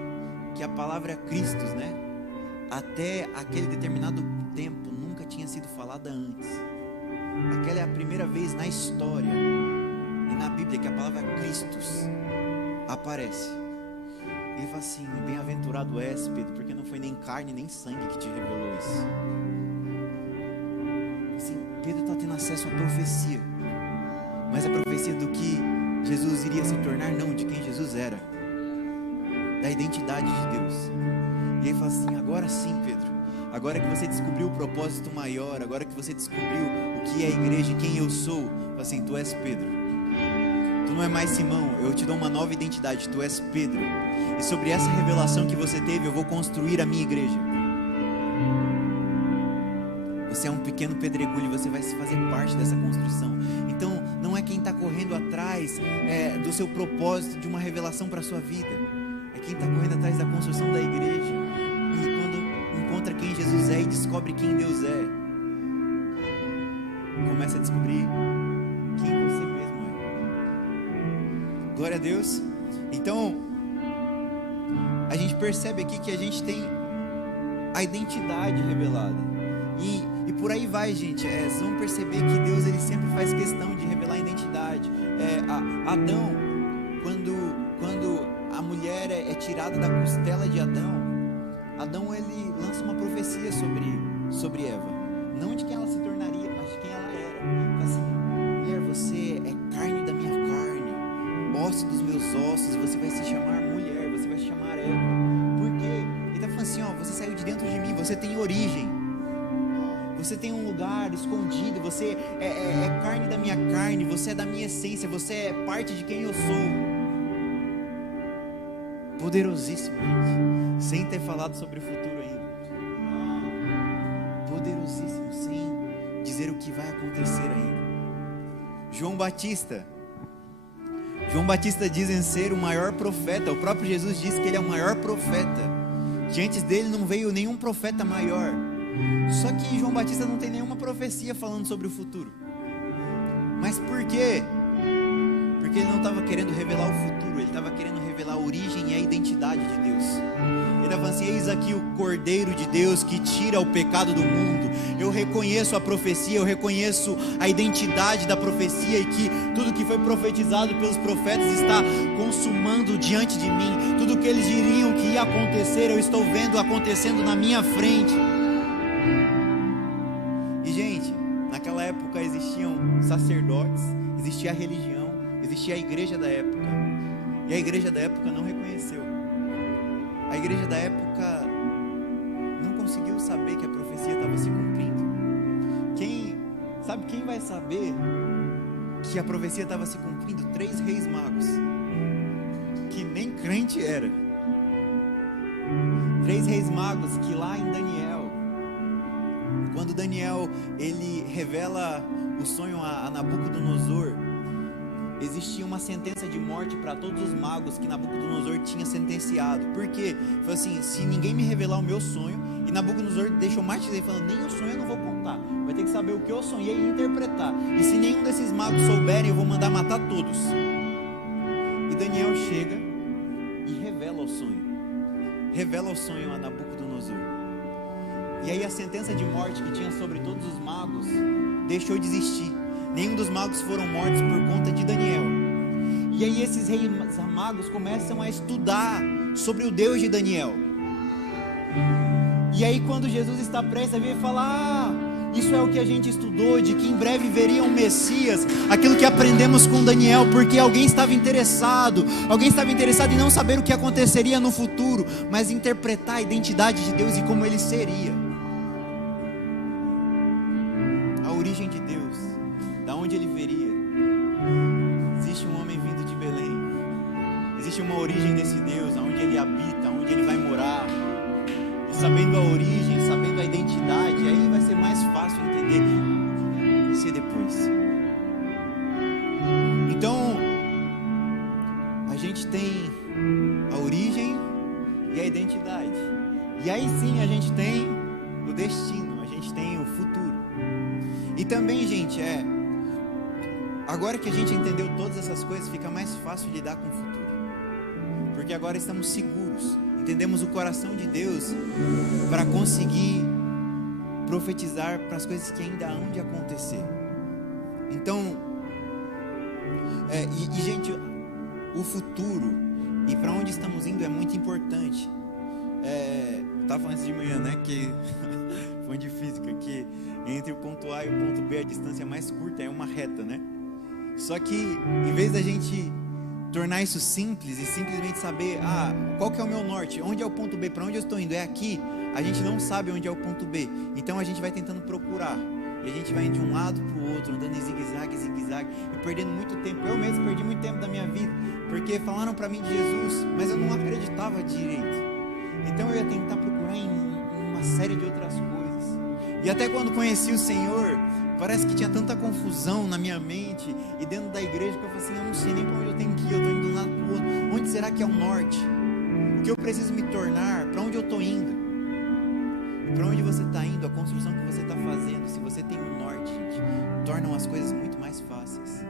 que a palavra Cristo, né, até aquele determinado tempo nunca tinha sido falada antes. Aquela é a primeira vez na história e na Bíblia que a palavra Christus aparece. Ele fala assim, bem-aventurado és, Pedro, porque não foi nem carne nem sangue que te revelou isso. Assim, Pedro está tendo acesso à profecia, mas a profecia do que Jesus iria se tornar, não, de quem Jesus era, da identidade de Deus. E aí fala assim: agora sim, Pedro, agora que você descobriu o propósito maior, agora que você descobriu o que é a igreja, quem eu sou, fala assim: tu és Pedro, tu não é mais Simão, eu te dou uma nova identidade, tu és Pedro, e sobre essa revelação que você teve, eu vou construir a minha igreja. Você é um pequeno pedregulho, você vai fazer parte dessa construção. Então, não é quem está correndo atrás do seu propósito, de uma revelação para a sua vida. É quem está correndo atrás da construção da igreja. E quando encontra quem Jesus é e descobre quem Deus é, começa a descobrir quem você mesmo é. Glória a Deus. Então, a gente percebe aqui que a gente tem a identidade revelada. E por aí vai, gente. Vocês vão perceber que Deus, ele sempre faz questão de revelar a identidade. Adão, quando a mulher é tirada da costela de Adão ele lança uma profecia sobre Eva. Não de quem ela se tornaria, mas de quem ela era. Fala assim: mulher, você é carne da minha carne, osso dos meus ossos, você vai se chamar mulher, você vai se chamar Eva. Por quê? Ele está falando assim: você saiu de dentro de mim, você tem origem. Você tem um lugar escondido, você é carne da minha carne, você é da minha essência, você é parte de quem eu sou. Poderosíssimo, gente, sem ter falado sobre o futuro ainda. Poderosíssimo, sem dizer o que vai acontecer ainda. João Batista dizem ser o maior profeta. O próprio Jesus disse que ele é o maior profeta, que antes dele não veio nenhum profeta maior. Só que João Batista não tem nenhuma profecia falando sobre o futuro. Mas por quê? Porque ele não estava querendo revelar o futuro, ele estava querendo revelar a origem e a identidade de Deus. Ele estava assim: eis aqui o Cordeiro de Deus que tira o pecado do mundo. Eu reconheço a profecia, eu reconheço a identidade da profecia, e que tudo que foi profetizado pelos profetas está consumando diante de mim. Tudo que eles diriam que ia acontecer, eu estou vendo acontecendo na minha frente. E, gente, naquela época existiam sacerdotes, existia a religião, existia a igreja da época. E a igreja da época não reconheceu. A igreja da época não conseguiu saber que a profecia estava se cumprindo. Sabe quem vai saber que a profecia estava se cumprindo? 3 reis magos, que nem crente era. 3 reis magos que lá em Daniel, quando Daniel ele revela o sonho a Nabucodonosor, existia uma sentença de morte para todos os magos que Nabucodonosor tinha sentenciado. Por quê? Foi assim: se ninguém me revelar o meu sonho, e Nabucodonosor deixou mais dizer, falando: nem o sonho eu não vou contar, vai ter que saber o que eu sonhei e interpretar. E se nenhum desses magos souberem, eu vou mandar matar todos. E Daniel chega e revela o sonho a Nabucodonosor. E aí a sentença de morte que tinha sobre todos os magos deixou de existir. Nenhum dos magos foram mortos por conta de Daniel. E aí esses reis magos começam a estudar sobre o Deus de Daniel. E aí quando Jesus está prestes a vir falar: isso é o que a gente estudou, de que em breve veria um Messias, aquilo que aprendemos com Daniel, porque alguém estava interessado em não saber o que aconteceria no futuro, mas interpretar a identidade de Deus e como ele seria. A origem de Deus, da onde ele veria. Existe um homem vindo de Belém, existe uma origem desse Deus, aonde ele habita, onde ele vai morar. E sabendo a origem, sabendo a identidade, aí vai ser mais fácil entender o que vai acontecer depois. Então, a gente tem a origem e a identidade. E aí sim a gente tem o destino, a gente tem o futuro. E também, gente, agora que a gente entendeu todas essas coisas, fica mais fácil lidar com o futuro. Porque agora estamos seguros, entendemos o coração de Deus para conseguir profetizar para as coisas que ainda hão de acontecer. Então, gente, o futuro e para onde estamos indo é muito importante. Eu estava falando antes de manhã, né, que foi de física, que entre o ponto A e o ponto B a distância mais curta é uma reta, né? Só que em vez da gente tornar isso simples e simplesmente saber, qual que é o meu norte, onde é o ponto B, para onde eu estou indo, é aqui, a gente não sabe onde é o ponto B, então a gente vai tentando procurar, e a gente vai indo de um lado para o outro, andando em zigue-zague, e perdendo muito tempo. Eu mesmo perdi muito tempo da minha vida, porque falaram para mim de Jesus, mas eu não acreditava direito, então eu ia tentar procurar em uma série de outras coisas, e até quando conheci o Senhor, parece que tinha tanta confusão na minha mente e dentro da igreja que eu falei assim, eu não sei nem para onde eu tenho que ir, eu estou indo de um lado para o outro. Onde será que é o norte? O que eu preciso me tornar? Para onde eu estou indo? E para onde você está indo, a construção que você está fazendo, se você tem um norte, gente, tornam as coisas muito mais fáceis.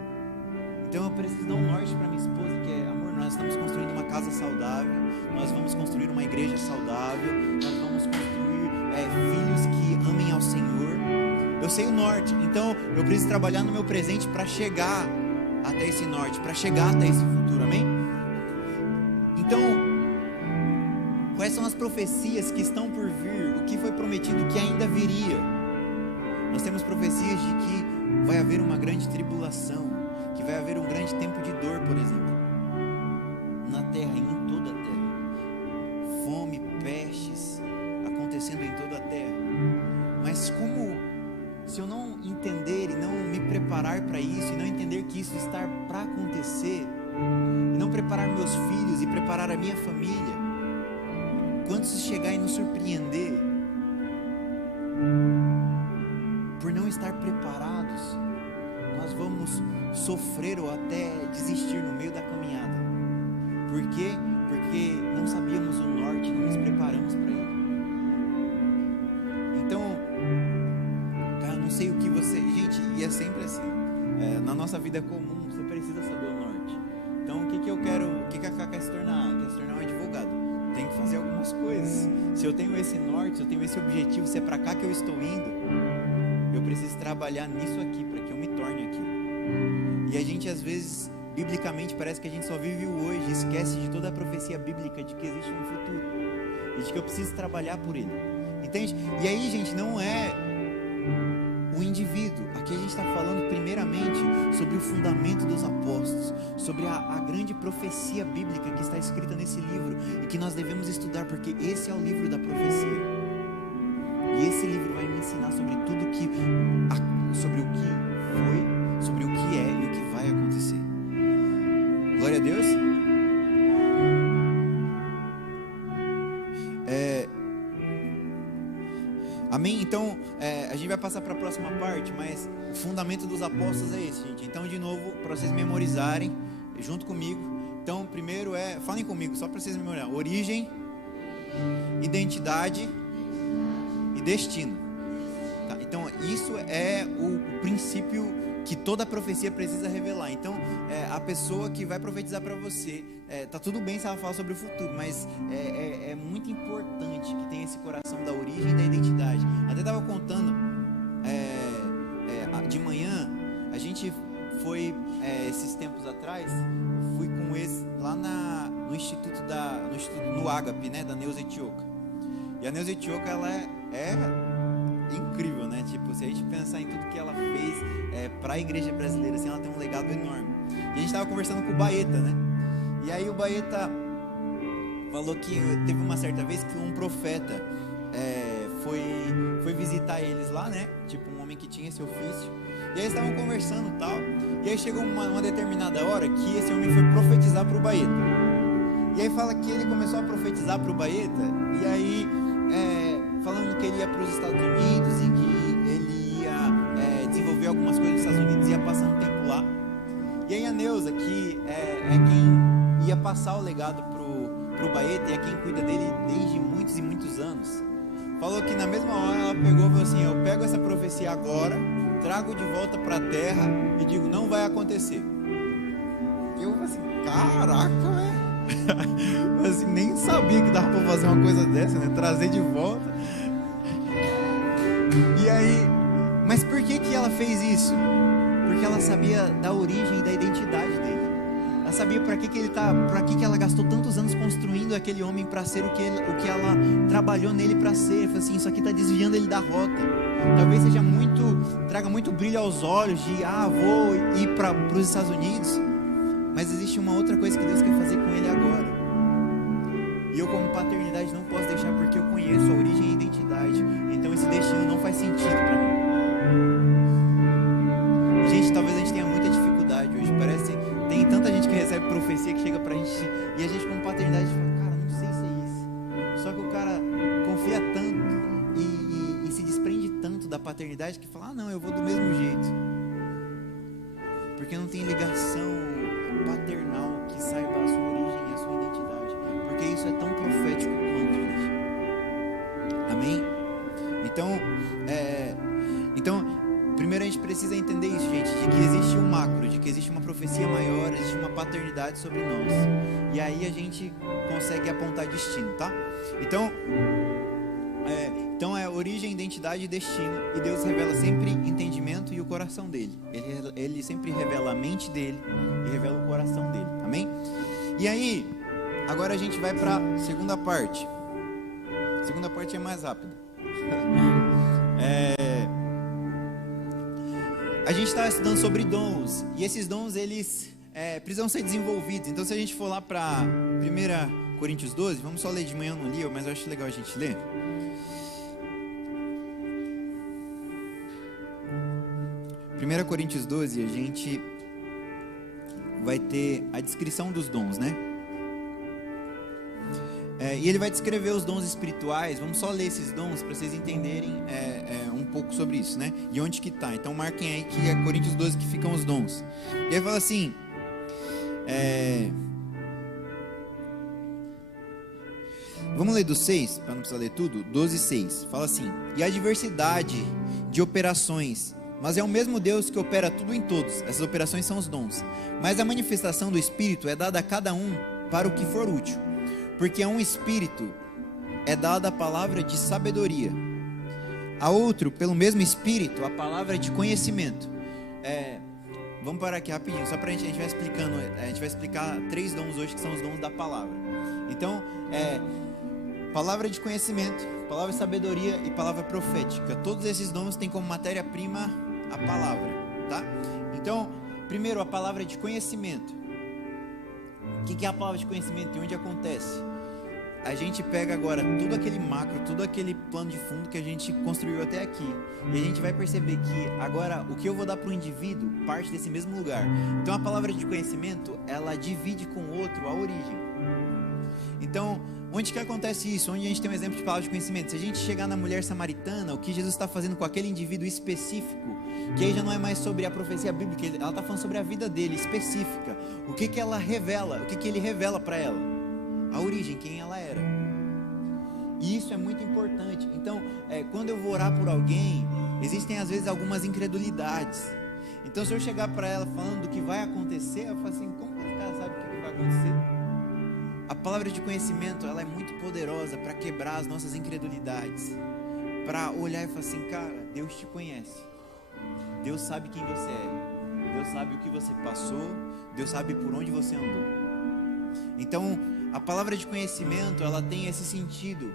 Então eu preciso dar um norte para minha esposa, que é, amor, nós estamos construindo uma casa saudável, nós vamos construir uma igreja saudável, nós vamos construir filhos que amem ao Senhor. Eu sei o norte, então eu preciso trabalhar no meu presente para chegar até esse norte, para chegar até esse futuro, amém? Então, quais são as profecias que estão por vir, o que foi prometido que ainda viria? Nós temos profecias de que vai haver uma grande tribulação, que vai haver um grande tempo de dor, por exemplo, na terra e em toda a terra, fome, pestes acontecendo em toda a terra, mas se eu não entender e não me preparar para isso, e não entender que isso está para acontecer, e não preparar meus filhos e preparar a minha família, quando se chegar e nos surpreender, por não estar preparados, nós vamos sofrer ou até desistir no meio da caminhada. Por quê? Porque não sabíamos o norte, não nos preparamos para ele. Então, não sei o que você... Gente, e é sempre assim. Na nossa vida comum, você precisa saber o norte. Então, o que eu quero... O que a Cacá quer se tornar? Quer se tornar um advogado. Tem que fazer algumas coisas. Se eu tenho esse norte, se eu tenho esse objetivo, se é para cá que eu estou indo, eu preciso trabalhar nisso aqui, para que eu me torne aqui. E a gente, às vezes, biblicamente, parece que a gente só vive o hoje, esquece de toda a profecia bíblica de que existe um futuro. E de que eu preciso trabalhar por ele. Entende? E aí, gente, não é o indivíduo. Aqui a gente está falando primeiramente sobre o fundamento dos apóstolos, sobre a grande profecia bíblica que está escrita nesse livro e que nós devemos estudar, porque esse é o livro da profecia. E esse livro vai me ensinar sobre tudo sobre o que foi, sobre o que é e o que vai acontecer. Glória a Deus. Amém? Então, a gente vai passar para a próxima parte, mas o fundamento dos apóstolos é esse, gente. Então, de novo, para vocês memorizarem, junto comigo. Então, primeiro falem comigo, só para vocês memorarem: origem, identidade e destino. Tá? Então, isso é o princípio que toda profecia precisa revelar. Então, a pessoa que vai profetizar para você, tá tudo bem se ela falar sobre o futuro, mas é muito importante que tenha esse coração da origem e da identidade. Até estava contando de manhã, a gente foi esses tempos atrás, fui com esse lá no Instituto no Ágape, né, da Neuza Etioca. E a Neuza Etioca, ela é incrível, né? Tipo, se a gente pensar em tudo que ela fez para a igreja brasileira, assim, ela tem um legado enorme. E a gente estava conversando com o Baeta, né? E aí o Baeta falou que teve uma certa vez que um profeta foi visitar eles lá, né? Tipo, um homem que tinha esse ofício. E aí eles estavam conversando e tal. E aí chegou uma determinada hora que esse homem foi profetizar para o Baeta. E aí fala que ele começou a profetizar para o Baeta. E aí falando que ele ia para os Estados Unidos e que ele ia desenvolver algumas coisas nos Estados Unidos, ia passar um tempo lá. E aí a Neuza, que é quem ia passar o legado pro Baeta e é quem cuida dele desde muitos e muitos anos, falou que na mesma hora ela pegou e falou assim: eu pego essa profecia agora, trago de volta para a terra e digo, não vai acontecer. Eu falei assim, caraca, velho. Assim, nem sabia que dava para fazer uma coisa dessa, né? Trazer de volta. E aí, mas por que ela fez isso? Porque ela sabia da origem e da identidade dele. Ela sabia para que ela gastou tantos anos construindo aquele homem para ser o que ela trabalhou nele para ser. Ele falou assim, isso aqui está desviando ele da rota. Talvez traga muito brilho aos olhos de, vou ir para os Estados Unidos, mas existe uma outra coisa que Deus quer fazer com ele agora. E eu, como paternidade, não posso deixar, porque eu conheço a origem e a identidade. Então esse destino não faz sentido para mim. Gente, talvez a gente tenha muita dificuldade hoje. Tem tanta gente que recebe profecia que chega pra gente, e a gente, como paternidade, fala, cara, não sei se é isso. Só que o cara confia tanto e se desprende tanto da paternidade que fala, não, eu vou do mesmo jeito. Porque não tem ligação paternal que saiba a sua origem e a sua identidade. Porque isso é tão profético quanto, gente. Amém? Então, primeiro a gente precisa entender isso, gente, de que existe um macro, de que existe uma profecia maior, existe uma paternidade sobre nós. E aí a gente consegue apontar destino, tá? Então é origem, identidade e destino. E Deus revela sempre entendimento e o coração dele. Ele sempre revela a mente dele e revela o coração dele. Amém? E aí, agora a gente vai para a segunda parte. A segunda parte é mais rápida. A gente está estudando sobre dons. E esses dons, eles precisam ser desenvolvidos. Então, se a gente for lá para 1 Coríntios 12, vamos só ler de manhã, não li, mas eu acho legal a gente ler. 1 Coríntios 12, a gente vai ter a descrição dos dons, né? E ele vai descrever os dons espirituais. Vamos só ler esses dons para vocês entenderem um pouco sobre isso, né? E onde que tá. Então marquem aí que é Coríntios 12 que ficam os dons. E ele fala assim, vamos ler do 6, para não precisar ler tudo. 12:6, fala assim: e a diversidade de operações, mas é o mesmo Deus que opera tudo em todos. Essas operações são os dons. Mas a manifestação do Espírito é dada a cada um para o que for útil. Porque a um Espírito é dada a palavra de sabedoria, a outro, pelo mesmo Espírito, a palavra de conhecimento. Vamos parar aqui rapidinho, só para a gente vai explicando. A gente vai explicar 3 dons hoje, que são os dons da palavra. Então, palavra de conhecimento, palavra de sabedoria e palavra profética. Todos esses dons têm como matéria-prima a palavra, tá? Então, primeiro, a palavra de conhecimento. O que é a palavra de conhecimento e onde acontece? A gente pega agora tudo aquele macro, tudo aquele plano de fundo que a gente construiu até aqui, e a gente vai perceber que agora o que eu vou dar para o indivíduo parte desse mesmo lugar. Então a palavra de conhecimento, ela divide com o outro a origem. Então, onde que acontece isso? Onde a gente tem um exemplo de palavra de conhecimento? Se a gente chegar na mulher samaritana, o que Jesus está fazendo com aquele indivíduo específico, que aí já não é mais sobre a profecia bíblica, ela está falando sobre a vida dele, específica. O que ela revela, o que ele revela para ela? A origem, quem ela era. E isso é muito importante. Então, quando eu vou orar por alguém, existem às vezes algumas incredulidades. Então, se eu chegar para ela falando do que vai acontecer, eu falo assim, como que esse cara sabe o que vai acontecer? A palavra de conhecimento, ela é muito poderosa para quebrar as nossas incredulidades, para olhar e falar assim, cara, Deus te conhece, Deus sabe quem você é, Deus sabe o que você passou, Deus sabe por onde você andou. Então, a palavra de conhecimento, ela tem esse sentido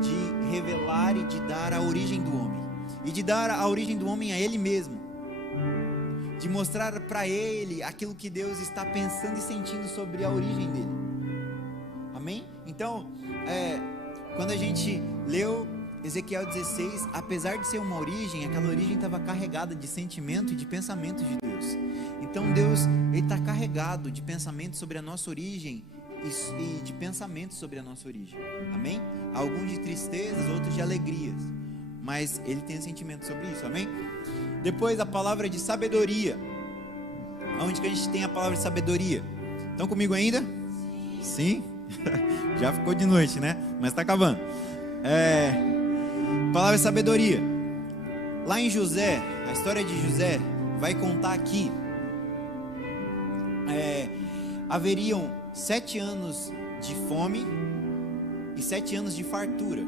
de revelar e de dar a origem do homem, e de dar a origem do homem a ele mesmo, de mostrar para ele aquilo que Deus está pensando e sentindo sobre a origem dele. Amém? Então, quando a gente leu Ezequiel 16, apesar de ser uma origem, aquela origem estava carregada de sentimento e de pensamento de Deus. Então Deus está carregado de pensamento sobre a nossa origem e de pensamentos sobre a nossa origem. Amém? Alguns de tristezas, outros de alegrias, mas Ele tem sentimento sobre isso. Amém? Depois a palavra de sabedoria. Onde que a gente tem a palavra de sabedoria? Estão comigo ainda? Sim? Já ficou de noite, né? Mas está acabando. Palavra de sabedoria. Lá em José, a história de José vai contar aqui. Haveriam 7 anos de fome e 7 anos de fartura.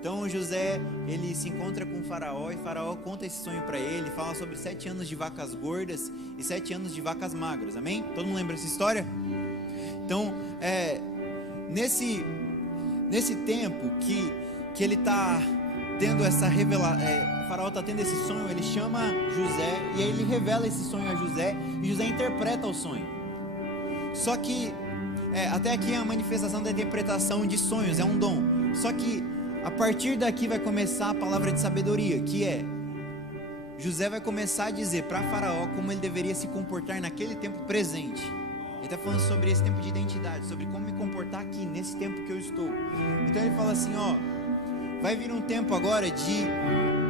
Então José, ele se encontra com o faraó, e Faraó conta esse sonho para ele, fala sobre 7 anos de vacas gordas e 7 anos de vacas magras, amém? Todo mundo lembra essa história? Então, nesse tempo que ele está tendo essa revelação, o faraó está tendo esse sonho, ele chama José, e aí ele revela esse sonho a José, e José interpreta o sonho. Só que, até aqui é a manifestação da interpretação de sonhos, é um dom. Só que, a partir daqui vai começar a palavra de sabedoria, que é, José vai começar a dizer para Faraó como ele deveria se comportar naquele tempo presente. Ele está falando sobre esse tempo de identidade, sobre como me comportar aqui, nesse tempo que eu estou. Então ele fala assim, ó, vai vir um tempo agora de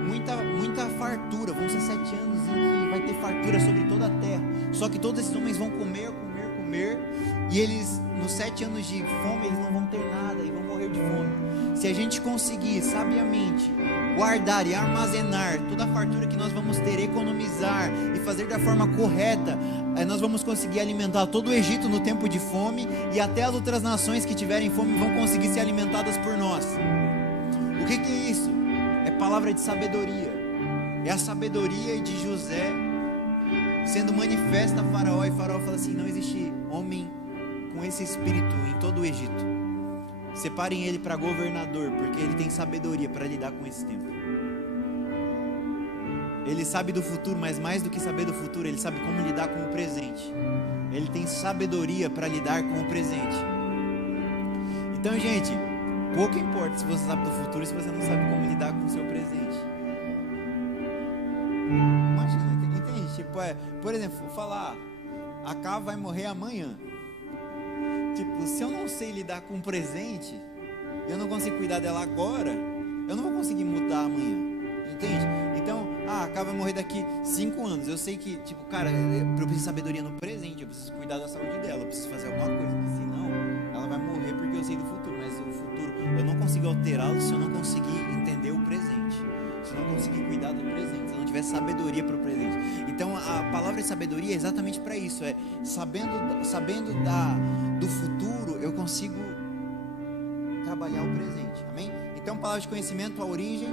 muita fartura, vão ser 7 anos em que vai ter fartura sobre toda a terra. Só que todos esses homens vão comer, e eles, nos 7 anos de fome, eles não vão ter nada e vão morrer de fome. Se a gente conseguir, sabiamente, guardar e armazenar toda a fartura que nós vamos ter, economizar e fazer da forma correta, nós vamos conseguir alimentar todo o Egito no tempo de fome, e até as outras nações que tiverem fome vão conseguir ser alimentadas por nós. O que é isso? É palavra de sabedoria. É a sabedoria de José sendo manifesta a Faraó, e Faraó fala assim, não existe homem com esse espírito em todo o Egito. Separem ele para governador, porque ele tem sabedoria para lidar com esse tempo. Ele sabe do futuro, mas mais do que saber do futuro, ele sabe como lidar com o presente. Ele tem sabedoria para lidar com o presente. Então, gente, pouco importa se você sabe do futuro, se você não sabe como lidar com o seu presente. Imagina, entende? Tipo, por exemplo, vou falar, a Cá vai morrer amanhã. Tipo, se eu não sei lidar com o presente, eu não consigo cuidar dela agora, eu não vou conseguir mudar amanhã, entende? Então, a Cá vai morrer daqui 5 anos, eu sei que, tipo, cara, eu preciso de sabedoria no presente, eu preciso cuidar da saúde dela, eu preciso fazer alguma coisa, senão ela vai morrer porque eu sei do futuro, mas o futuro, eu não consigo alterá-lo se eu não conseguir entender o presente, se eu não conseguir cuidar do presente, se eu não tiver sabedoria para o presente. Então, a palavra de sabedoria é exatamente para isso, sabendo do futuro, eu consigo trabalhar o presente, amém? Então, palavra de conhecimento, a origem,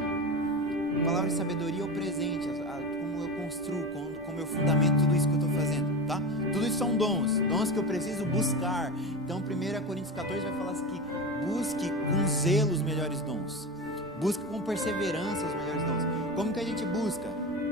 palavra de sabedoria, o presente, como eu construo, como eu fundamento tudo isso que eu estou fazendo, tá? Tudo isso são dons que eu preciso buscar. Então, 1 Coríntios 14 vai falar assim que busque com zelo os melhores dons, busque com perseverança os melhores dons. Como que a gente busca?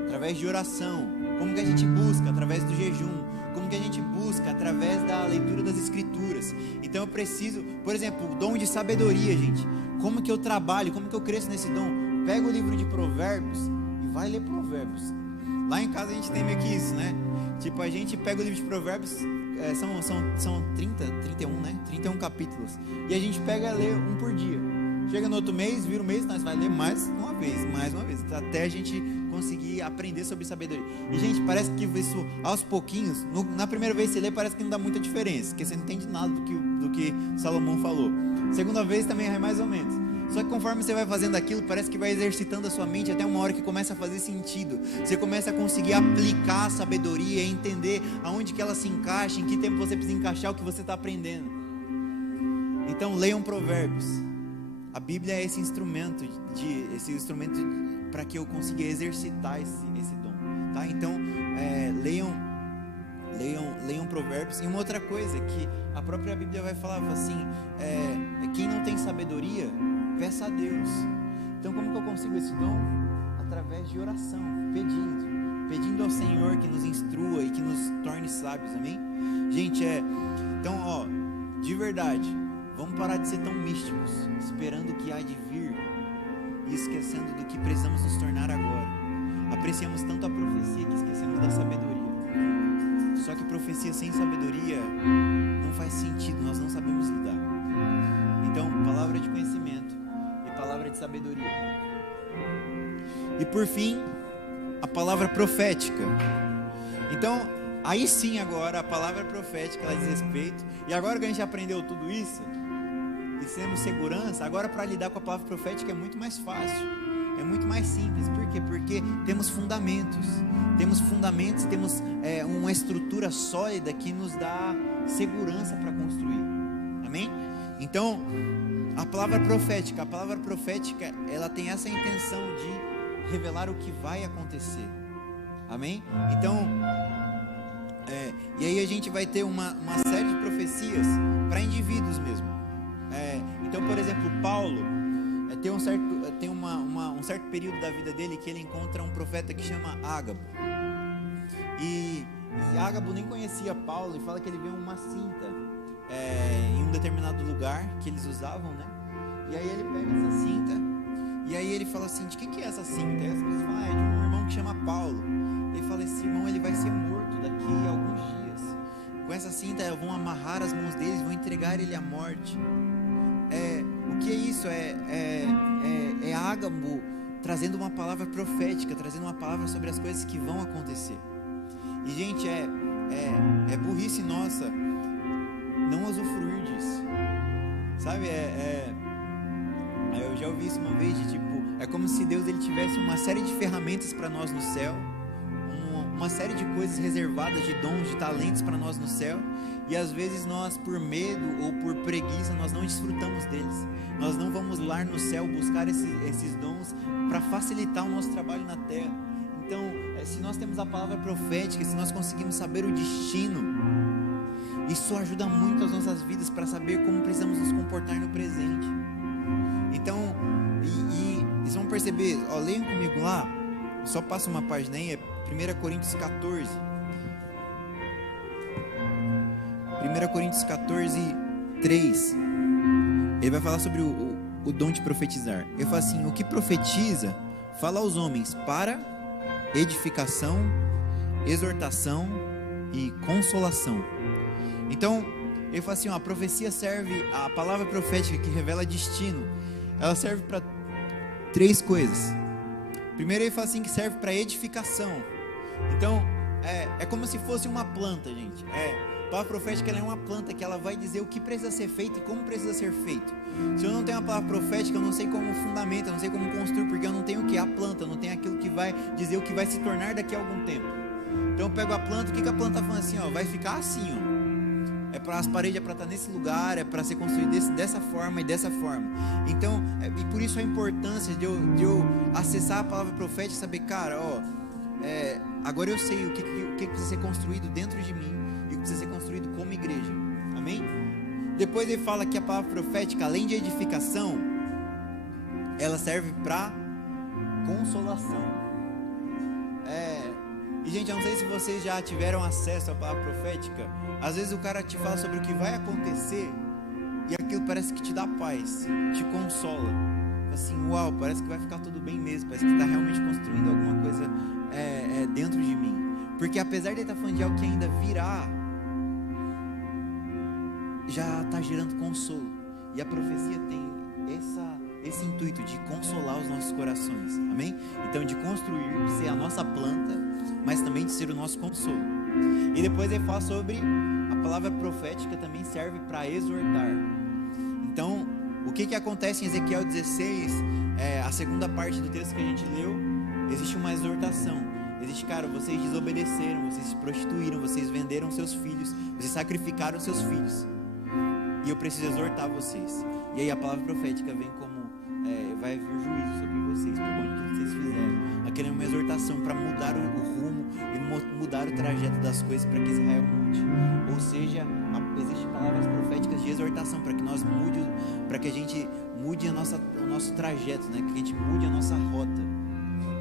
Através de oração. Como que a gente busca? Através do jejum. Como que a gente busca? Através da leitura das escrituras. Então eu preciso, por exemplo, o dom de sabedoria, gente. Como que eu trabalho? Como que eu cresço nesse dom? Pega o livro de Provérbios e vai ler Provérbios. Lá em casa a gente tem meio que isso, né? Tipo, a gente pega o livro de Provérbios, são 31, né? 31 capítulos. E a gente pega e lê um por dia. Chega no outro mês, vira o mês, nós vai ler mais uma vez, até a gente conseguir aprender sobre sabedoria. E, gente, parece que isso, aos pouquinhos, na primeira vez que você lê, parece que não dá muita diferença, porque você não entende nada do que Salomão falou. Segunda vez também é mais ou menos. Só que conforme você vai fazendo aquilo, parece que vai exercitando a sua mente até uma hora que começa a fazer sentido. Você começa a conseguir aplicar a sabedoria, entender aonde que ela se encaixa, em que tempo você precisa encaixar o que você está aprendendo. Então, leiam Provérbios. A Bíblia é esse instrumento para que eu consiga exercitar esse dom, tá? Então, leiam Provérbios. E uma outra coisa que a própria Bíblia vai falar assim, quem não tem sabedoria, peça a Deus. Então, como que eu consigo esse dom? Através de oração, pedindo ao Senhor que nos instrua e que nos torne sábios, amém? Gente, então, de verdade, vamos parar de ser tão místicos, esperando o que há de vir e esquecendo do que precisamos nos tornar agora. Apreciamos tanto a profecia que esquecemos da sabedoria. Só que profecia sem sabedoria não faz sentido, nós não sabemos lidar. Então, palavra de conhecimento e palavra de sabedoria. E por fim, a palavra profética. Então, aí sim agora, a palavra profética, ela diz respeito. E agora que a gente aprendeu tudo isso, e temos segurança, agora para lidar com a palavra profética é muito mais fácil, é muito mais simples. Por quê? Porque temos fundamentos e temos uma estrutura sólida que nos dá segurança para construir, amém? Então, a palavra profética, ela tem essa intenção de revelar o que vai acontecer. Amém? Então, e aí a gente vai ter uma série de profecias para indivíduos mesmo. Então, por exemplo, Paulo tem um certo período da vida dele que ele encontra um profeta que chama Ágabo. E Ágabo nem conhecia Paulo, e fala que ele viu uma cinta em um determinado lugar que eles usavam, né? E aí ele pega essa cinta, e aí ele fala assim: de quem que é essa cinta? E as pessoas falam: é de um irmão que chama Paulo. Ele fala: esse irmão, ele vai ser morto daqui a alguns dias. Com essa cinta vão amarrar as mãos deles, vão entregar ele à morte. O que é isso? É Ágabo trazendo uma palavra profética, trazendo uma palavra sobre as coisas que vão acontecer. E gente, é burrice nossa não usufruir disso, sabe? Eu já ouvi isso uma vez, de tipo, é como se Deus ele tivesse uma série de ferramentas para nós no céu, uma série de coisas reservadas, de dons, de talentos para nós no céu, e às vezes nós, por medo ou por preguiça, nós não desfrutamos deles. Nós não vamos lá no céu buscar esses dons para facilitar o nosso trabalho na terra. Então, se nós temos a palavra profética, se nós conseguimos saber o destino, isso ajuda muito as nossas vidas para saber como precisamos nos comportar no presente. Então, e vocês vão perceber, leiam comigo lá, só passa uma página aí, é 1 Coríntios 14. 1 Coríntios 14, 3. Ele vai falar sobre o dom de profetizar. Ele fala assim: o que profetiza, fala aos homens para edificação, exortação e consolação. Então, ele fala assim: a profecia serve, a palavra profética que revela destino, ela serve para 3 coisas. Primeiro, ele fala assim que serve para edificação. Então, é como se fosse uma planta, gente. A palavra profética, ela é uma planta que ela vai dizer o que precisa ser feito e como precisa ser feito. Se eu não tenho a palavra profética, eu não sei como fundamenta, eu não sei como construir, porque eu não tenho o que? A planta, eu não tenho aquilo que vai dizer o que vai se tornar daqui a algum tempo. Então eu pego a planta, o que a planta está falando assim? Vai ficar assim, as paredes é para estar nesse lugar, é para ser construído dessa forma e dessa forma. Então, e por isso a importância de eu acessar a palavra profética e saber, cara, agora eu sei o que precisa ser construído dentro de mim e o que precisa ser construído como igreja. Amém? Depois ele fala que a palavra profética, além de edificação, ela serve para consolação. E gente, eu não sei se vocês já tiveram acesso à palavra profética. Às vezes o cara te fala sobre o que vai acontecer e aquilo parece que te dá paz, te consola. Assim, uau, parece que vai ficar tudo bem mesmo, parece que está realmente construindo alguma coisa dentro de mim. Porque apesar de ele estar falando de algo que ainda virá, já está gerando consolo. E a profecia tem esse intuito de consolar os nossos corações. Amém? Então, de construir, de ser a nossa planta, mas também de ser o nosso consolo. E depois ele fala sobre a palavra profética também serve para exortar. Então, o que acontece em Ezequiel 16, a segunda parte do texto que a gente leu, existe uma exortação. Existe, cara, vocês desobedeceram, vocês se prostituíram, vocês venderam seus filhos, vocês sacrificaram seus filhos. E eu preciso exortar vocês. E aí a palavra profética vem como, vai vir juízo sobre vocês, por conta do que vocês fizeram. Aquela é uma exortação para mudar o rumo e mudar o trajeto das coisas para que Israel mude. Ou seja, existem palavras proféticas de exortação para que nós para que a gente mude o nosso trajeto, né? Que a gente mude a nossa rota.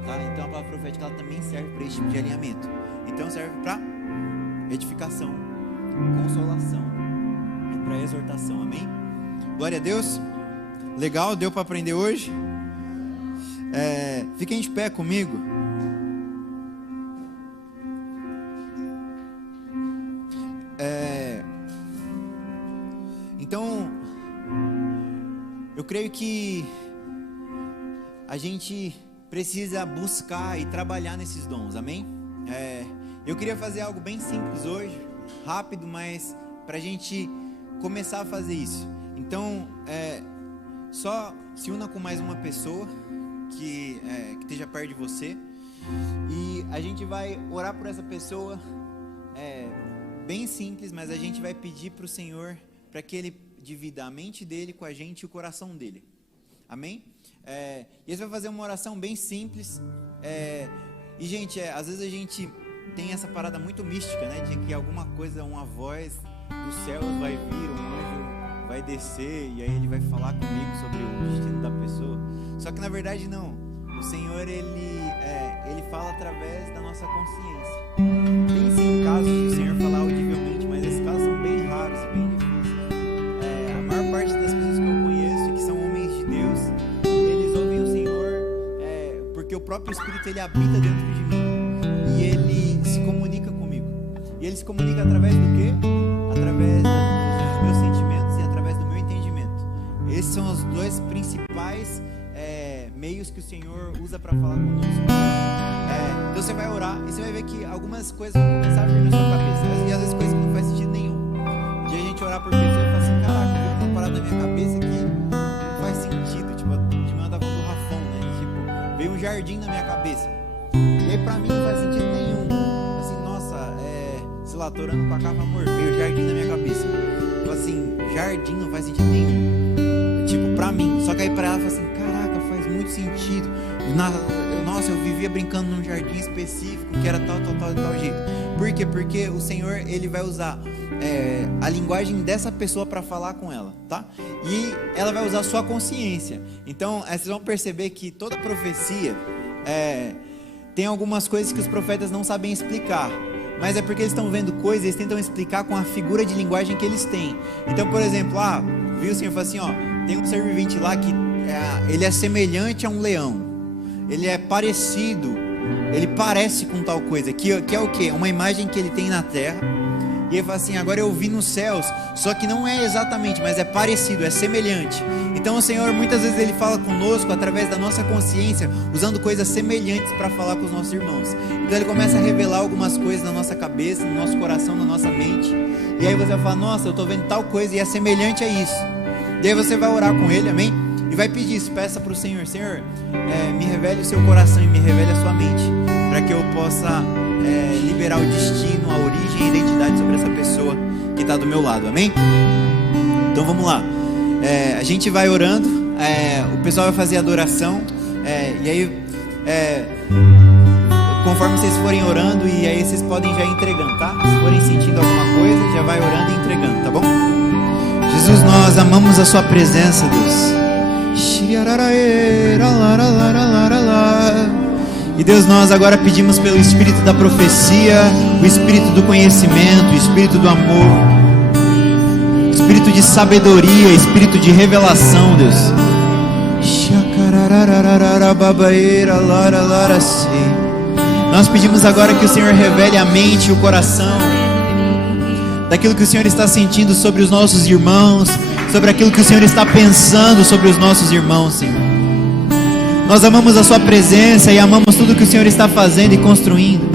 Tá? Então a palavra profética ela também serve para esse tipo de alinhamento. Então serve para edificação, consolação e para exortação. Amém? Glória a Deus. Legal, deu para aprender hoje? Fiquem de pé comigo. Então, eu creio que a gente precisa buscar e trabalhar nesses dons, amém? Eu queria fazer algo bem simples hoje, rápido, mas para a gente começar a fazer isso. Então, só se una com mais uma pessoa que esteja perto de você, e a gente vai orar por essa pessoa, bem simples, mas a gente vai pedir para o Senhor para que Ele de vida, a mente dele com a gente e o coração dele. Amém? E você vai fazer uma oração bem simples. E, gente, às vezes a gente tem essa parada muito mística, né? De que alguma coisa, uma voz dos céus vai vir, um anjo vai descer e aí ele vai falar comigo sobre o destino da pessoa. Só que na verdade não. O Senhor, ele fala através da nossa consciência. Tem sim casos do Senhor falar audivelmente, mas esses casos são bem raros e bem difíceis. A maior parte das pessoas que eu conheço e que são homens de Deus, eles ouvem o Senhor porque o próprio Espírito, ele habita dentro de mim e ele se comunica comigo. E ele se comunica através do quê? Através dos meus sentimentos e através do meu entendimento. Esses são os dois principais meios que o Senhor usa para falar conosco. Então você vai orar e você vai ver que algumas coisas vão começar a vir na sua cabeça. E às vezes coisas que não faz sentido nenhum. Um dia a gente orar por pessoa e fala assim: caraca, veio uma parada na minha cabeça que não faz sentido. Tipo, de manhã tava do Rafão, né? Tipo, veio um jardim na minha cabeça. E aí pra mim não faz sentido nenhum. Assim, nossa, sei lá, tô orando com a capa, amor, veio jardim na minha cabeça. Tipo assim, jardim não faz sentido nenhum. Tipo, pra mim. Só que aí pra ela fala assim: caraca, faz muito sentido. Nossa, eu vivia brincando num jardim específico que era tal jeito. Por quê? Porque o Senhor, ele vai usar a linguagem dessa pessoa para falar com ela, tá? E ela vai usar a sua consciência. Então, vocês vão perceber que toda profecia tem algumas coisas que os profetas não sabem explicar. Mas é porque eles estão vendo coisas, eles tentam explicar com a figura de linguagem que eles têm. Então, por exemplo, viu, o Senhor falou assim, tem um ser vivente lá que ele é semelhante a um leão. Ele é parecido, ele parece com tal coisa, que é o quê? Uma imagem que ele tem na terra. E ele fala assim: agora eu vi nos céus, só que não é exatamente, mas é parecido, é semelhante. Então o Senhor muitas vezes ele fala conosco através da nossa consciência, usando coisas semelhantes para falar com os nossos irmãos. Então ele começa a revelar algumas coisas na nossa cabeça, no nosso coração, na nossa mente. E aí você vai falar: nossa, eu estou vendo tal coisa e é semelhante a isso. E aí você vai orar com ele, amém? E vai pedir isso, peça para o Senhor: Senhor, me revele o seu coração e me revele a sua mente, para que eu possa liberar o destino, a origem e a identidade sobre essa pessoa que está do meu lado, amém? Então vamos lá, a gente vai orando, o pessoal vai fazer adoração, e aí conforme vocês forem orando, e aí vocês podem já ir entregando, tá? Se forem sentindo alguma coisa, já vai orando e entregando, tá bom? Jesus, nós amamos a sua presença, Deus. E Deus, nós agora pedimos pelo Espírito da profecia, o Espírito do conhecimento, o Espírito do amor, Espírito de sabedoria, Espírito de revelação, Deus. Nós pedimos agora que o Senhor revele a mente e o coração daquilo que o Senhor está sentindo sobre os nossos irmãos, sobre aquilo que o Senhor está pensando sobre os nossos irmãos, Senhor. Nós amamos a sua presença e amamos tudo que o Senhor está fazendo e construindo.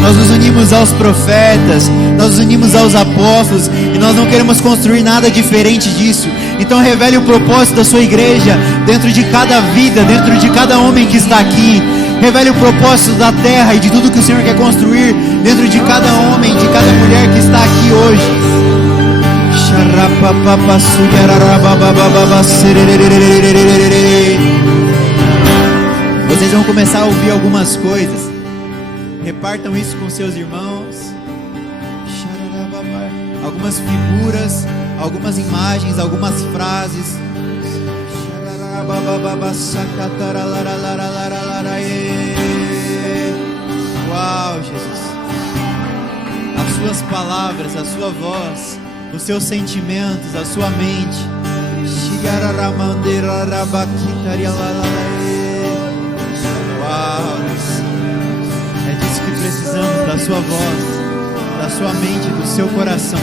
Nós nos unimos aos profetas, nós nos unimos aos apóstolos, e nós não queremos construir nada diferente disso. Então revele o propósito da sua igreja dentro de cada vida, dentro de cada homem que está aqui. Revele o propósito da terra e de tudo que o Senhor quer construir dentro de cada homem, de cada mulher que está aqui hoje. Vocês vão começar a ouvir algumas coisas. Repartam isso com seus irmãos. Algumas figuras, algumas imagens, algumas frases. Uau, Jesus. As suas palavras, a sua voz, os seus sentimentos, a sua mente. Uau, Deus. É disso que precisamos, da sua voz, da sua mente, do seu coração.